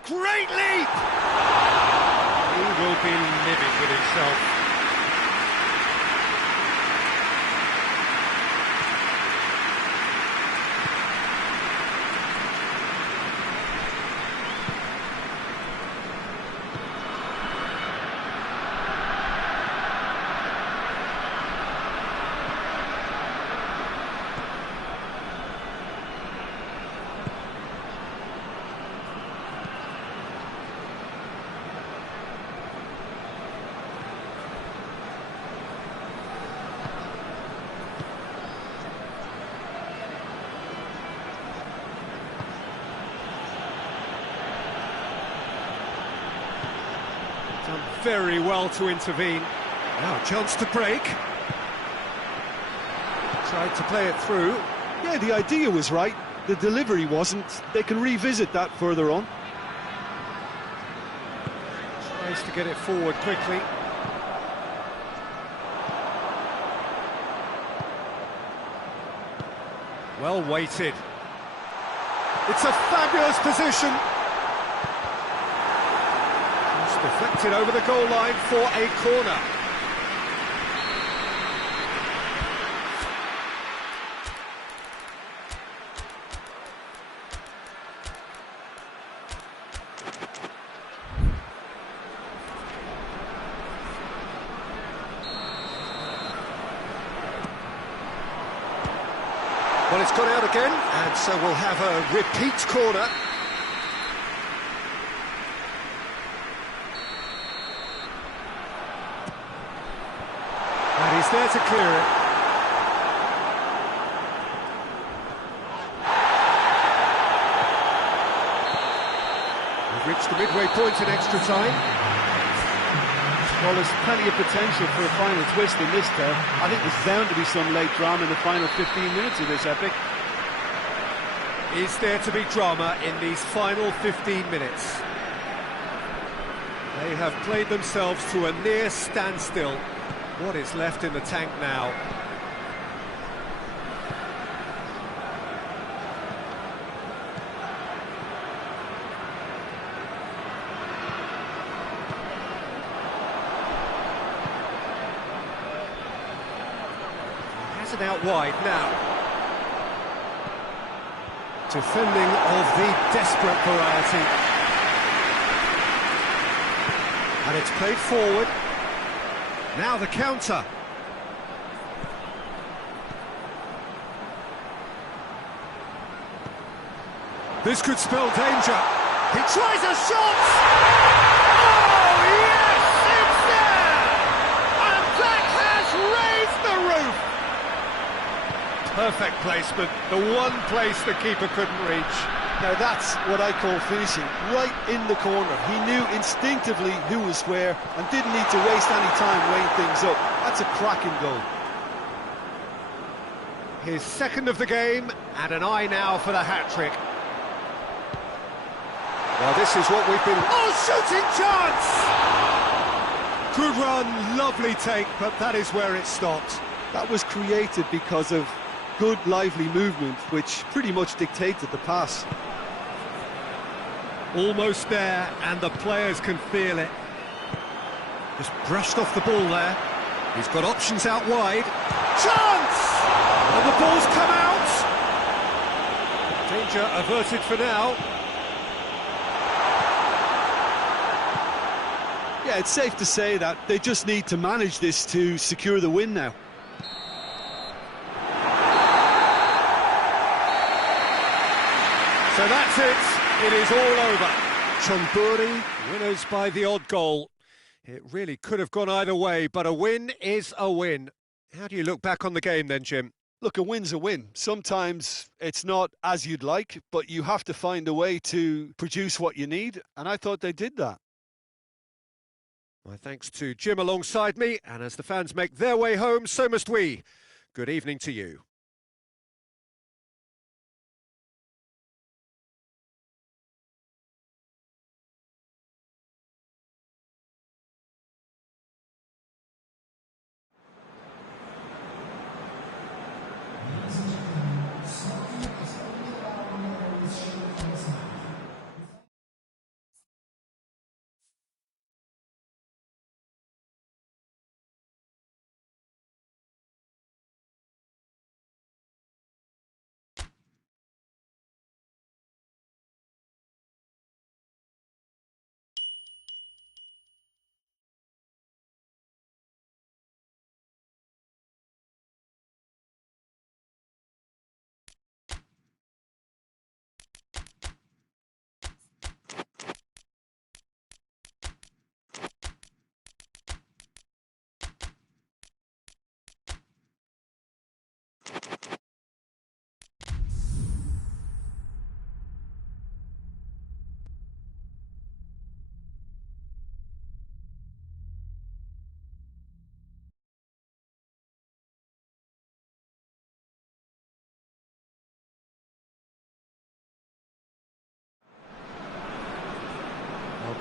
Great leap! He will be livid with himself. Done very well to intervene. Now, chance to break. Tried to play it through. Yeah, the idea was right. The delivery wasn't. They can revisit that further on. Tries to get it forward quickly. Well weighted. It's a fabulous position. Just deflected over the goal line for a corner. Well, it's gone out again, and so we'll have a repeat corner. And he's there to clear it. We've reached the midway point in extra time. Well, there's plenty of potential for a final twist in this term. I think there's bound to be some late drama in the final 15 minutes of this epic. Is there to be drama in these final 15 minutes? They have played themselves to a near standstill. What is left in the tank now? Has it out wide now. Defending of the desperate variety. And it's played forward. Now the counter. This could spell danger. He tries a shot! Oh, yes! It's there! And that has raised the roof! Perfect placement, the one place the keeper couldn't reach. Now that's what I call finishing, right in the corner. He knew instinctively who was where and didn't need to waste any time weighing things up. That's a cracking goal. His second of the game, and an eye now for the hat-trick. Well, this is what we've been... Oh, shooting chance! Good run, lovely take, but that is where it stopped. That was created because of good, lively movement, which pretty much dictated the pass. Almost there, and the players can feel it. Just brushed off the ball there. He's got options out wide. Chance! And the ball's come out! Danger averted for now. Yeah, it's safe to say that they just need to manage this to secure the win now. So that's it. It is all over. Chonburi, winners by the odd goal. It really could have gone either way, but a win is a win. How do you look back on the game then, Jim? Look, a win's a win. Sometimes it's not as you'd like, but you have to find a way to produce what you need, and I thought they did that. My thanks to Jim alongside me, and as the fans make their way home, so must we. Good evening to you.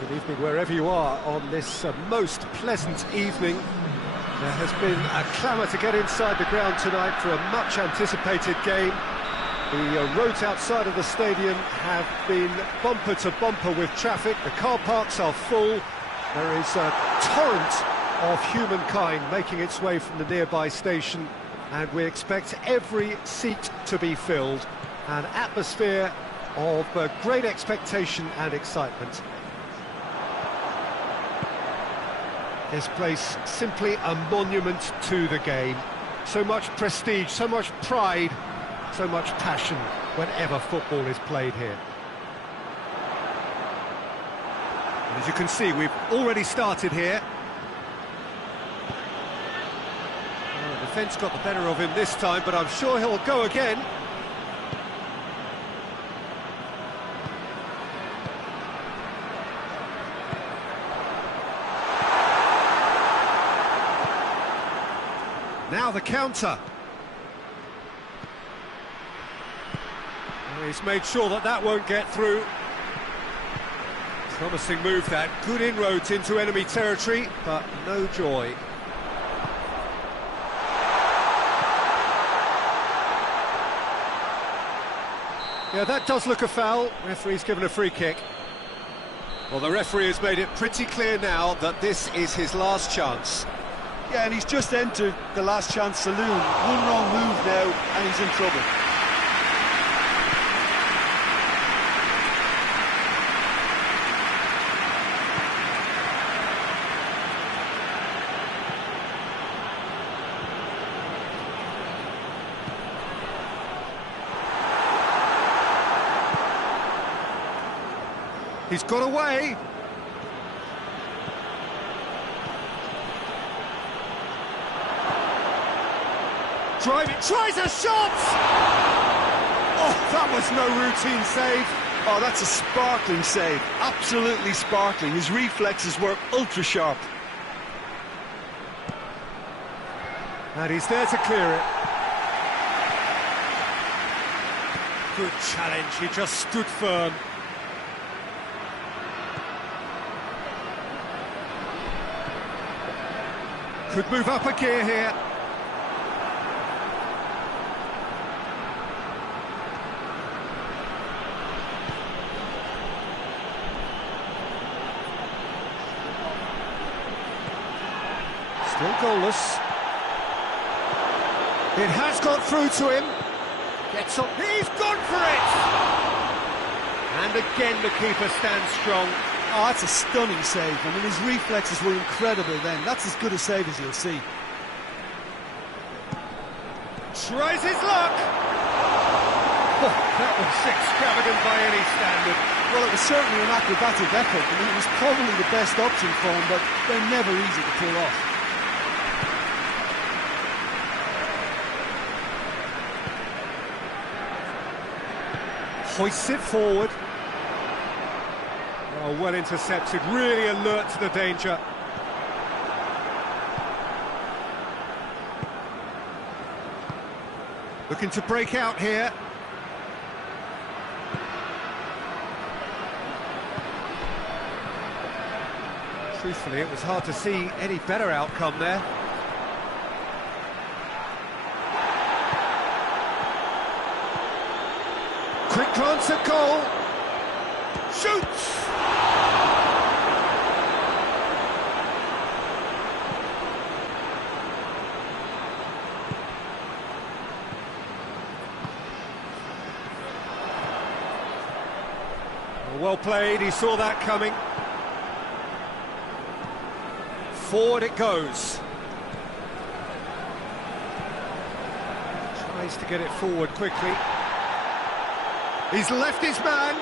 Good evening wherever you are on this most pleasant evening. There has been a clamour to get inside the ground tonight for a much-anticipated game. The roads outside of the stadium have been bumper to bumper with traffic. The car parks are full. There is a torrent of humankind making its way from the nearby station, and we expect every seat to be filled. An atmosphere of great expectation and excitement. This place simply a monument to the game. So much prestige, so much pride, so much passion whenever football is played here. And as you can see, we've already started here. Well, the defence got the better of him this time, but I'm sure he'll go again. Now the counter. Well, he's made sure that that won't get through. Promising move that. Good inroads into enemy territory, but no joy. Yeah, that does look a foul. Referee's given a free kick. Well, the referee has made it pretty clear now that this is his last chance. Yeah, and he's just entered the last chance saloon. One wrong move now, and he's in trouble. He's got away. Driving, tries a shot! Oh, that was no routine save. Oh, that's a sparkling save. Absolutely sparkling. His reflexes were ultra sharp. And he's there to clear it. Good challenge, he just stood firm. Could move up a gear here. Still goalless. It has got through to him. Gets up. He's gone for it! And again the keeper stands strong. Oh, that's a stunning save. I mean, his reflexes were incredible then. That's as good a save as you'll see. Tries his luck! Oh, that was extravagant by any standard. Well, it was certainly an acrobatic effort. I mean, it was probably the best option for him, but they're never easy to pull off. Hoists it forward. Oh, well intercepted, really alert to the danger. Looking to break out here. Truthfully, it was hard to see any better outcome there. Quick glance at goal. Shoots! Well played, he saw that coming. Forward it goes. Tries to get it forward quickly. He's left his man.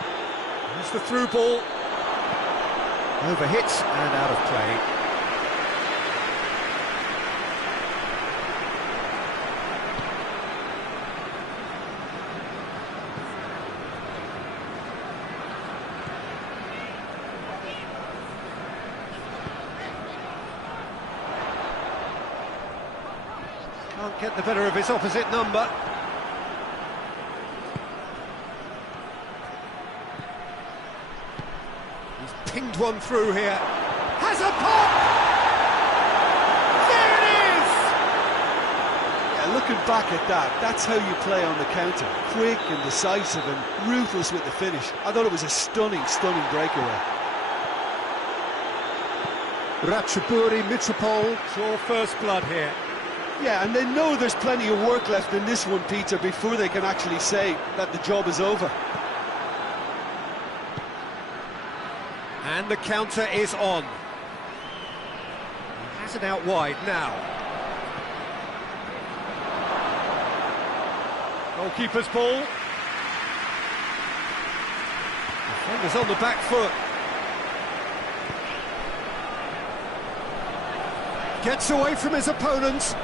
There's the through ball. Overhit and out of play. Can't get the better of his opposite number. He's pinged one through here. Has a pop! There it is! Yeah, looking back at that, that's how you play on the counter. Quick and decisive and ruthless with the finish. I thought it was a stunning, stunning breakaway. Ratchaburi, Mitropol, draw first blood here. Yeah, and they know there's plenty of work left in this one, Peter, before they can actually say that the job is over. And the counter is on. He has it out wide now. Goalkeeper's ball. Defender's on the back foot. Gets away from his opponents.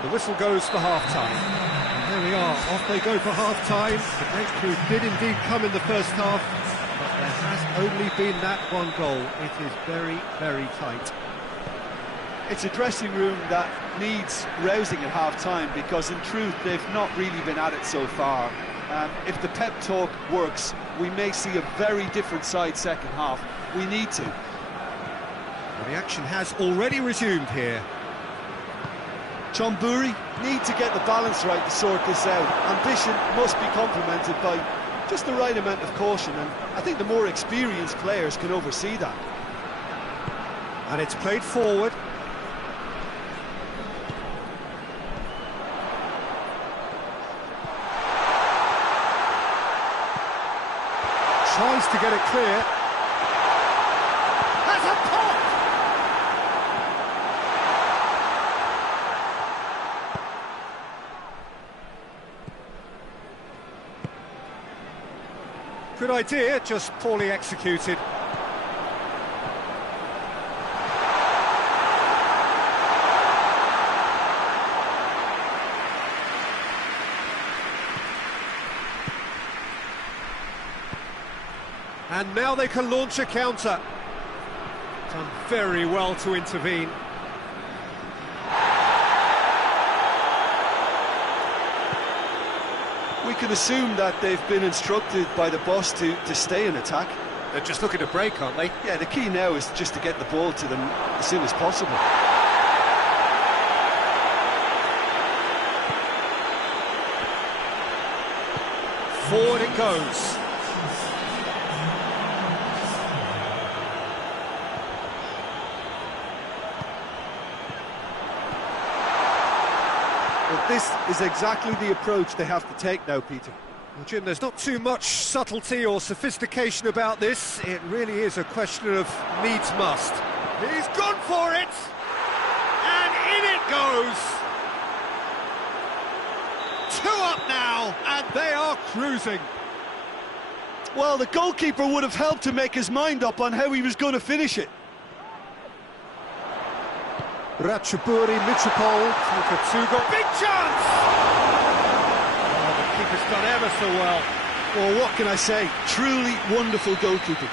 The whistle goes for half-time. And there we are, off they go for half-time. The breakthrough did indeed come in the first half, but there has only been that one goal. It is very, very tight. It's a dressing room that needs rousing at half-time, because in truth they've not really been at it so far. If the pep talk works, we may see a very different side second half. We need to. Well, the action has already resumed here. Chonburi need to get the balance right to sort this out. Ambition must be complemented by just the right amount of caution, and I think the more experienced players can oversee that. And it's played forward. Tries to get it clear. Has a pop! Good idea, just poorly executed. And now they can launch a counter. Done very well to intervene. We can assume that they've been instructed by the boss to stay in attack. They're just looking to break, aren't they? Yeah, the key now is just to get the ball to them as soon as possible. Forward it goes. Well, this is exactly the approach they have to take now, Peter. Well, Jim, there's not too much subtlety or sophistication about this. It really is a question of needs must. He's gone for it! And in it goes! 2 up now, and they are cruising. Well, the goalkeeper would have helped to make his mind up on how he was going to finish it. Ratchaburi, Mitropol, take a 2-goal. Big chance! Oh, the keeper's done ever so well. Well, what can I say? Truly wonderful goalkeeping.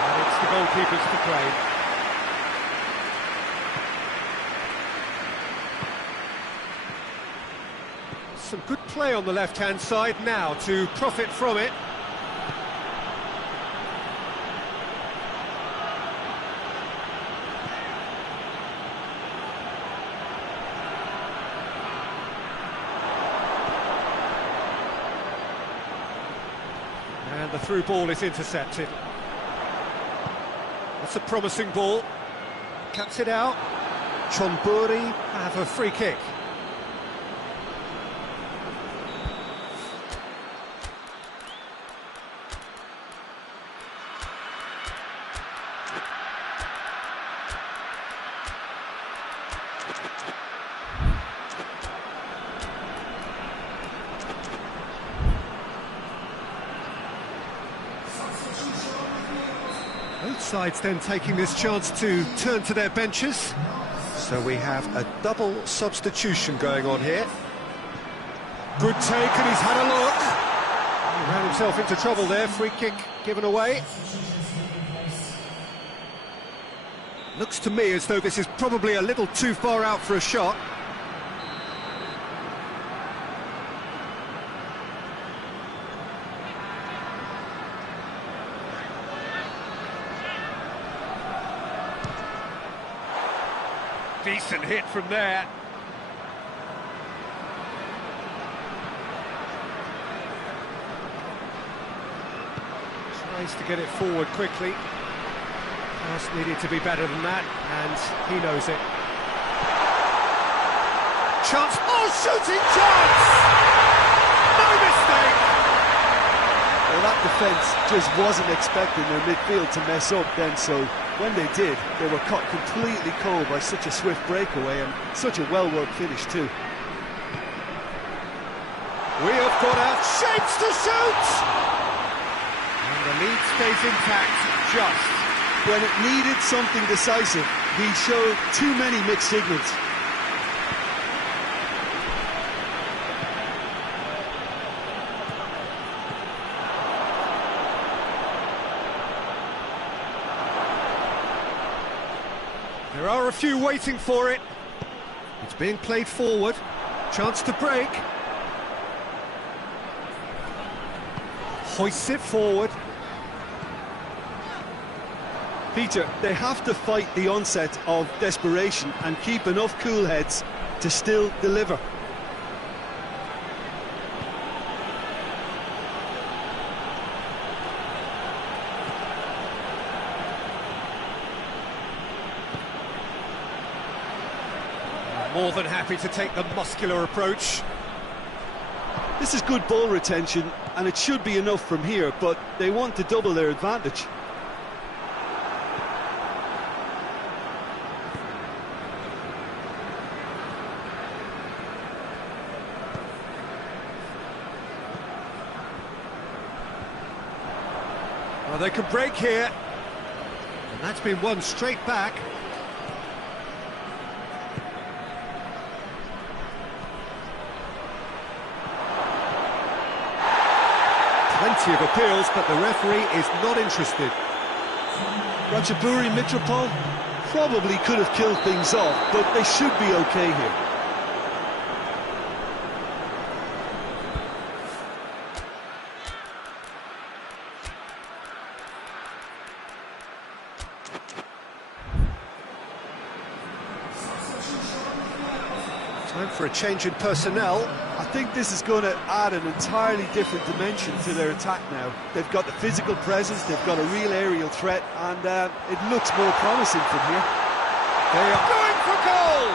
And it's the goalkeepers to claim. Some good play on the left-hand side now to profit from it. And the through ball is intercepted. That's a promising ball. Cuts it out. Chonburi have a free kick. Both sides then taking this chance to turn to their benches. So we have a double substitution going on here. Good take, and he's had a look. He ran himself into trouble there, free kick given away. Looks to me as though this is probably a little too far out for a shot. Decent hit from there. Tries to get it forward quickly. Pass needed to be better than that, and he knows it. Chance, oh, shooting chance! No mistake! Well, that defence just wasn't expecting their midfield to mess up then, so when they did, they were caught completely cold by such a swift breakaway and such a well-worked finish too. We have got our shapes to shoot! And the lead stays intact, just. When it needed something decisive, he showed too many mixed signals. There are a few waiting for it. It's being played forward. Chance to break. Hoists it forward. Peter, they have to fight the onset of desperation and keep enough cool heads to still deliver. More than happy to take the muscular approach. This is good ball retention, and it should be enough from here, but they want to double their advantage. Well, they can break here. And that's been won straight back. Plenty of appeals, but the referee is not interested. Ratchaburi Mitropol probably could have killed things off, but they should be okay here. Time for a change in personnel. I think this is going to add an entirely different dimension to their attack now. They've got the physical presence, they've got a real aerial threat, and it looks more promising from here. They are going for goal!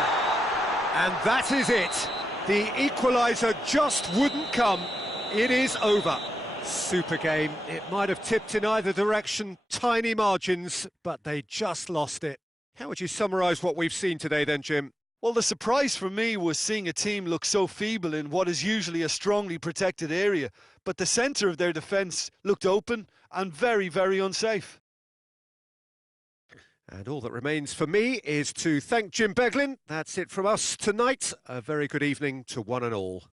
And that is it. The equaliser just wouldn't come. It is over. Super game. It might have tipped in either direction, tiny margins, but they just lost it. How would you summarise what we've seen today then, Jim? Well, the surprise for me was seeing a team look so feeble in what is usually a strongly protected area, but the centre of their defence looked open and very, very unsafe. And all that remains for me is to thank Jim Beglin. That's it from us tonight. A very good evening to one and all.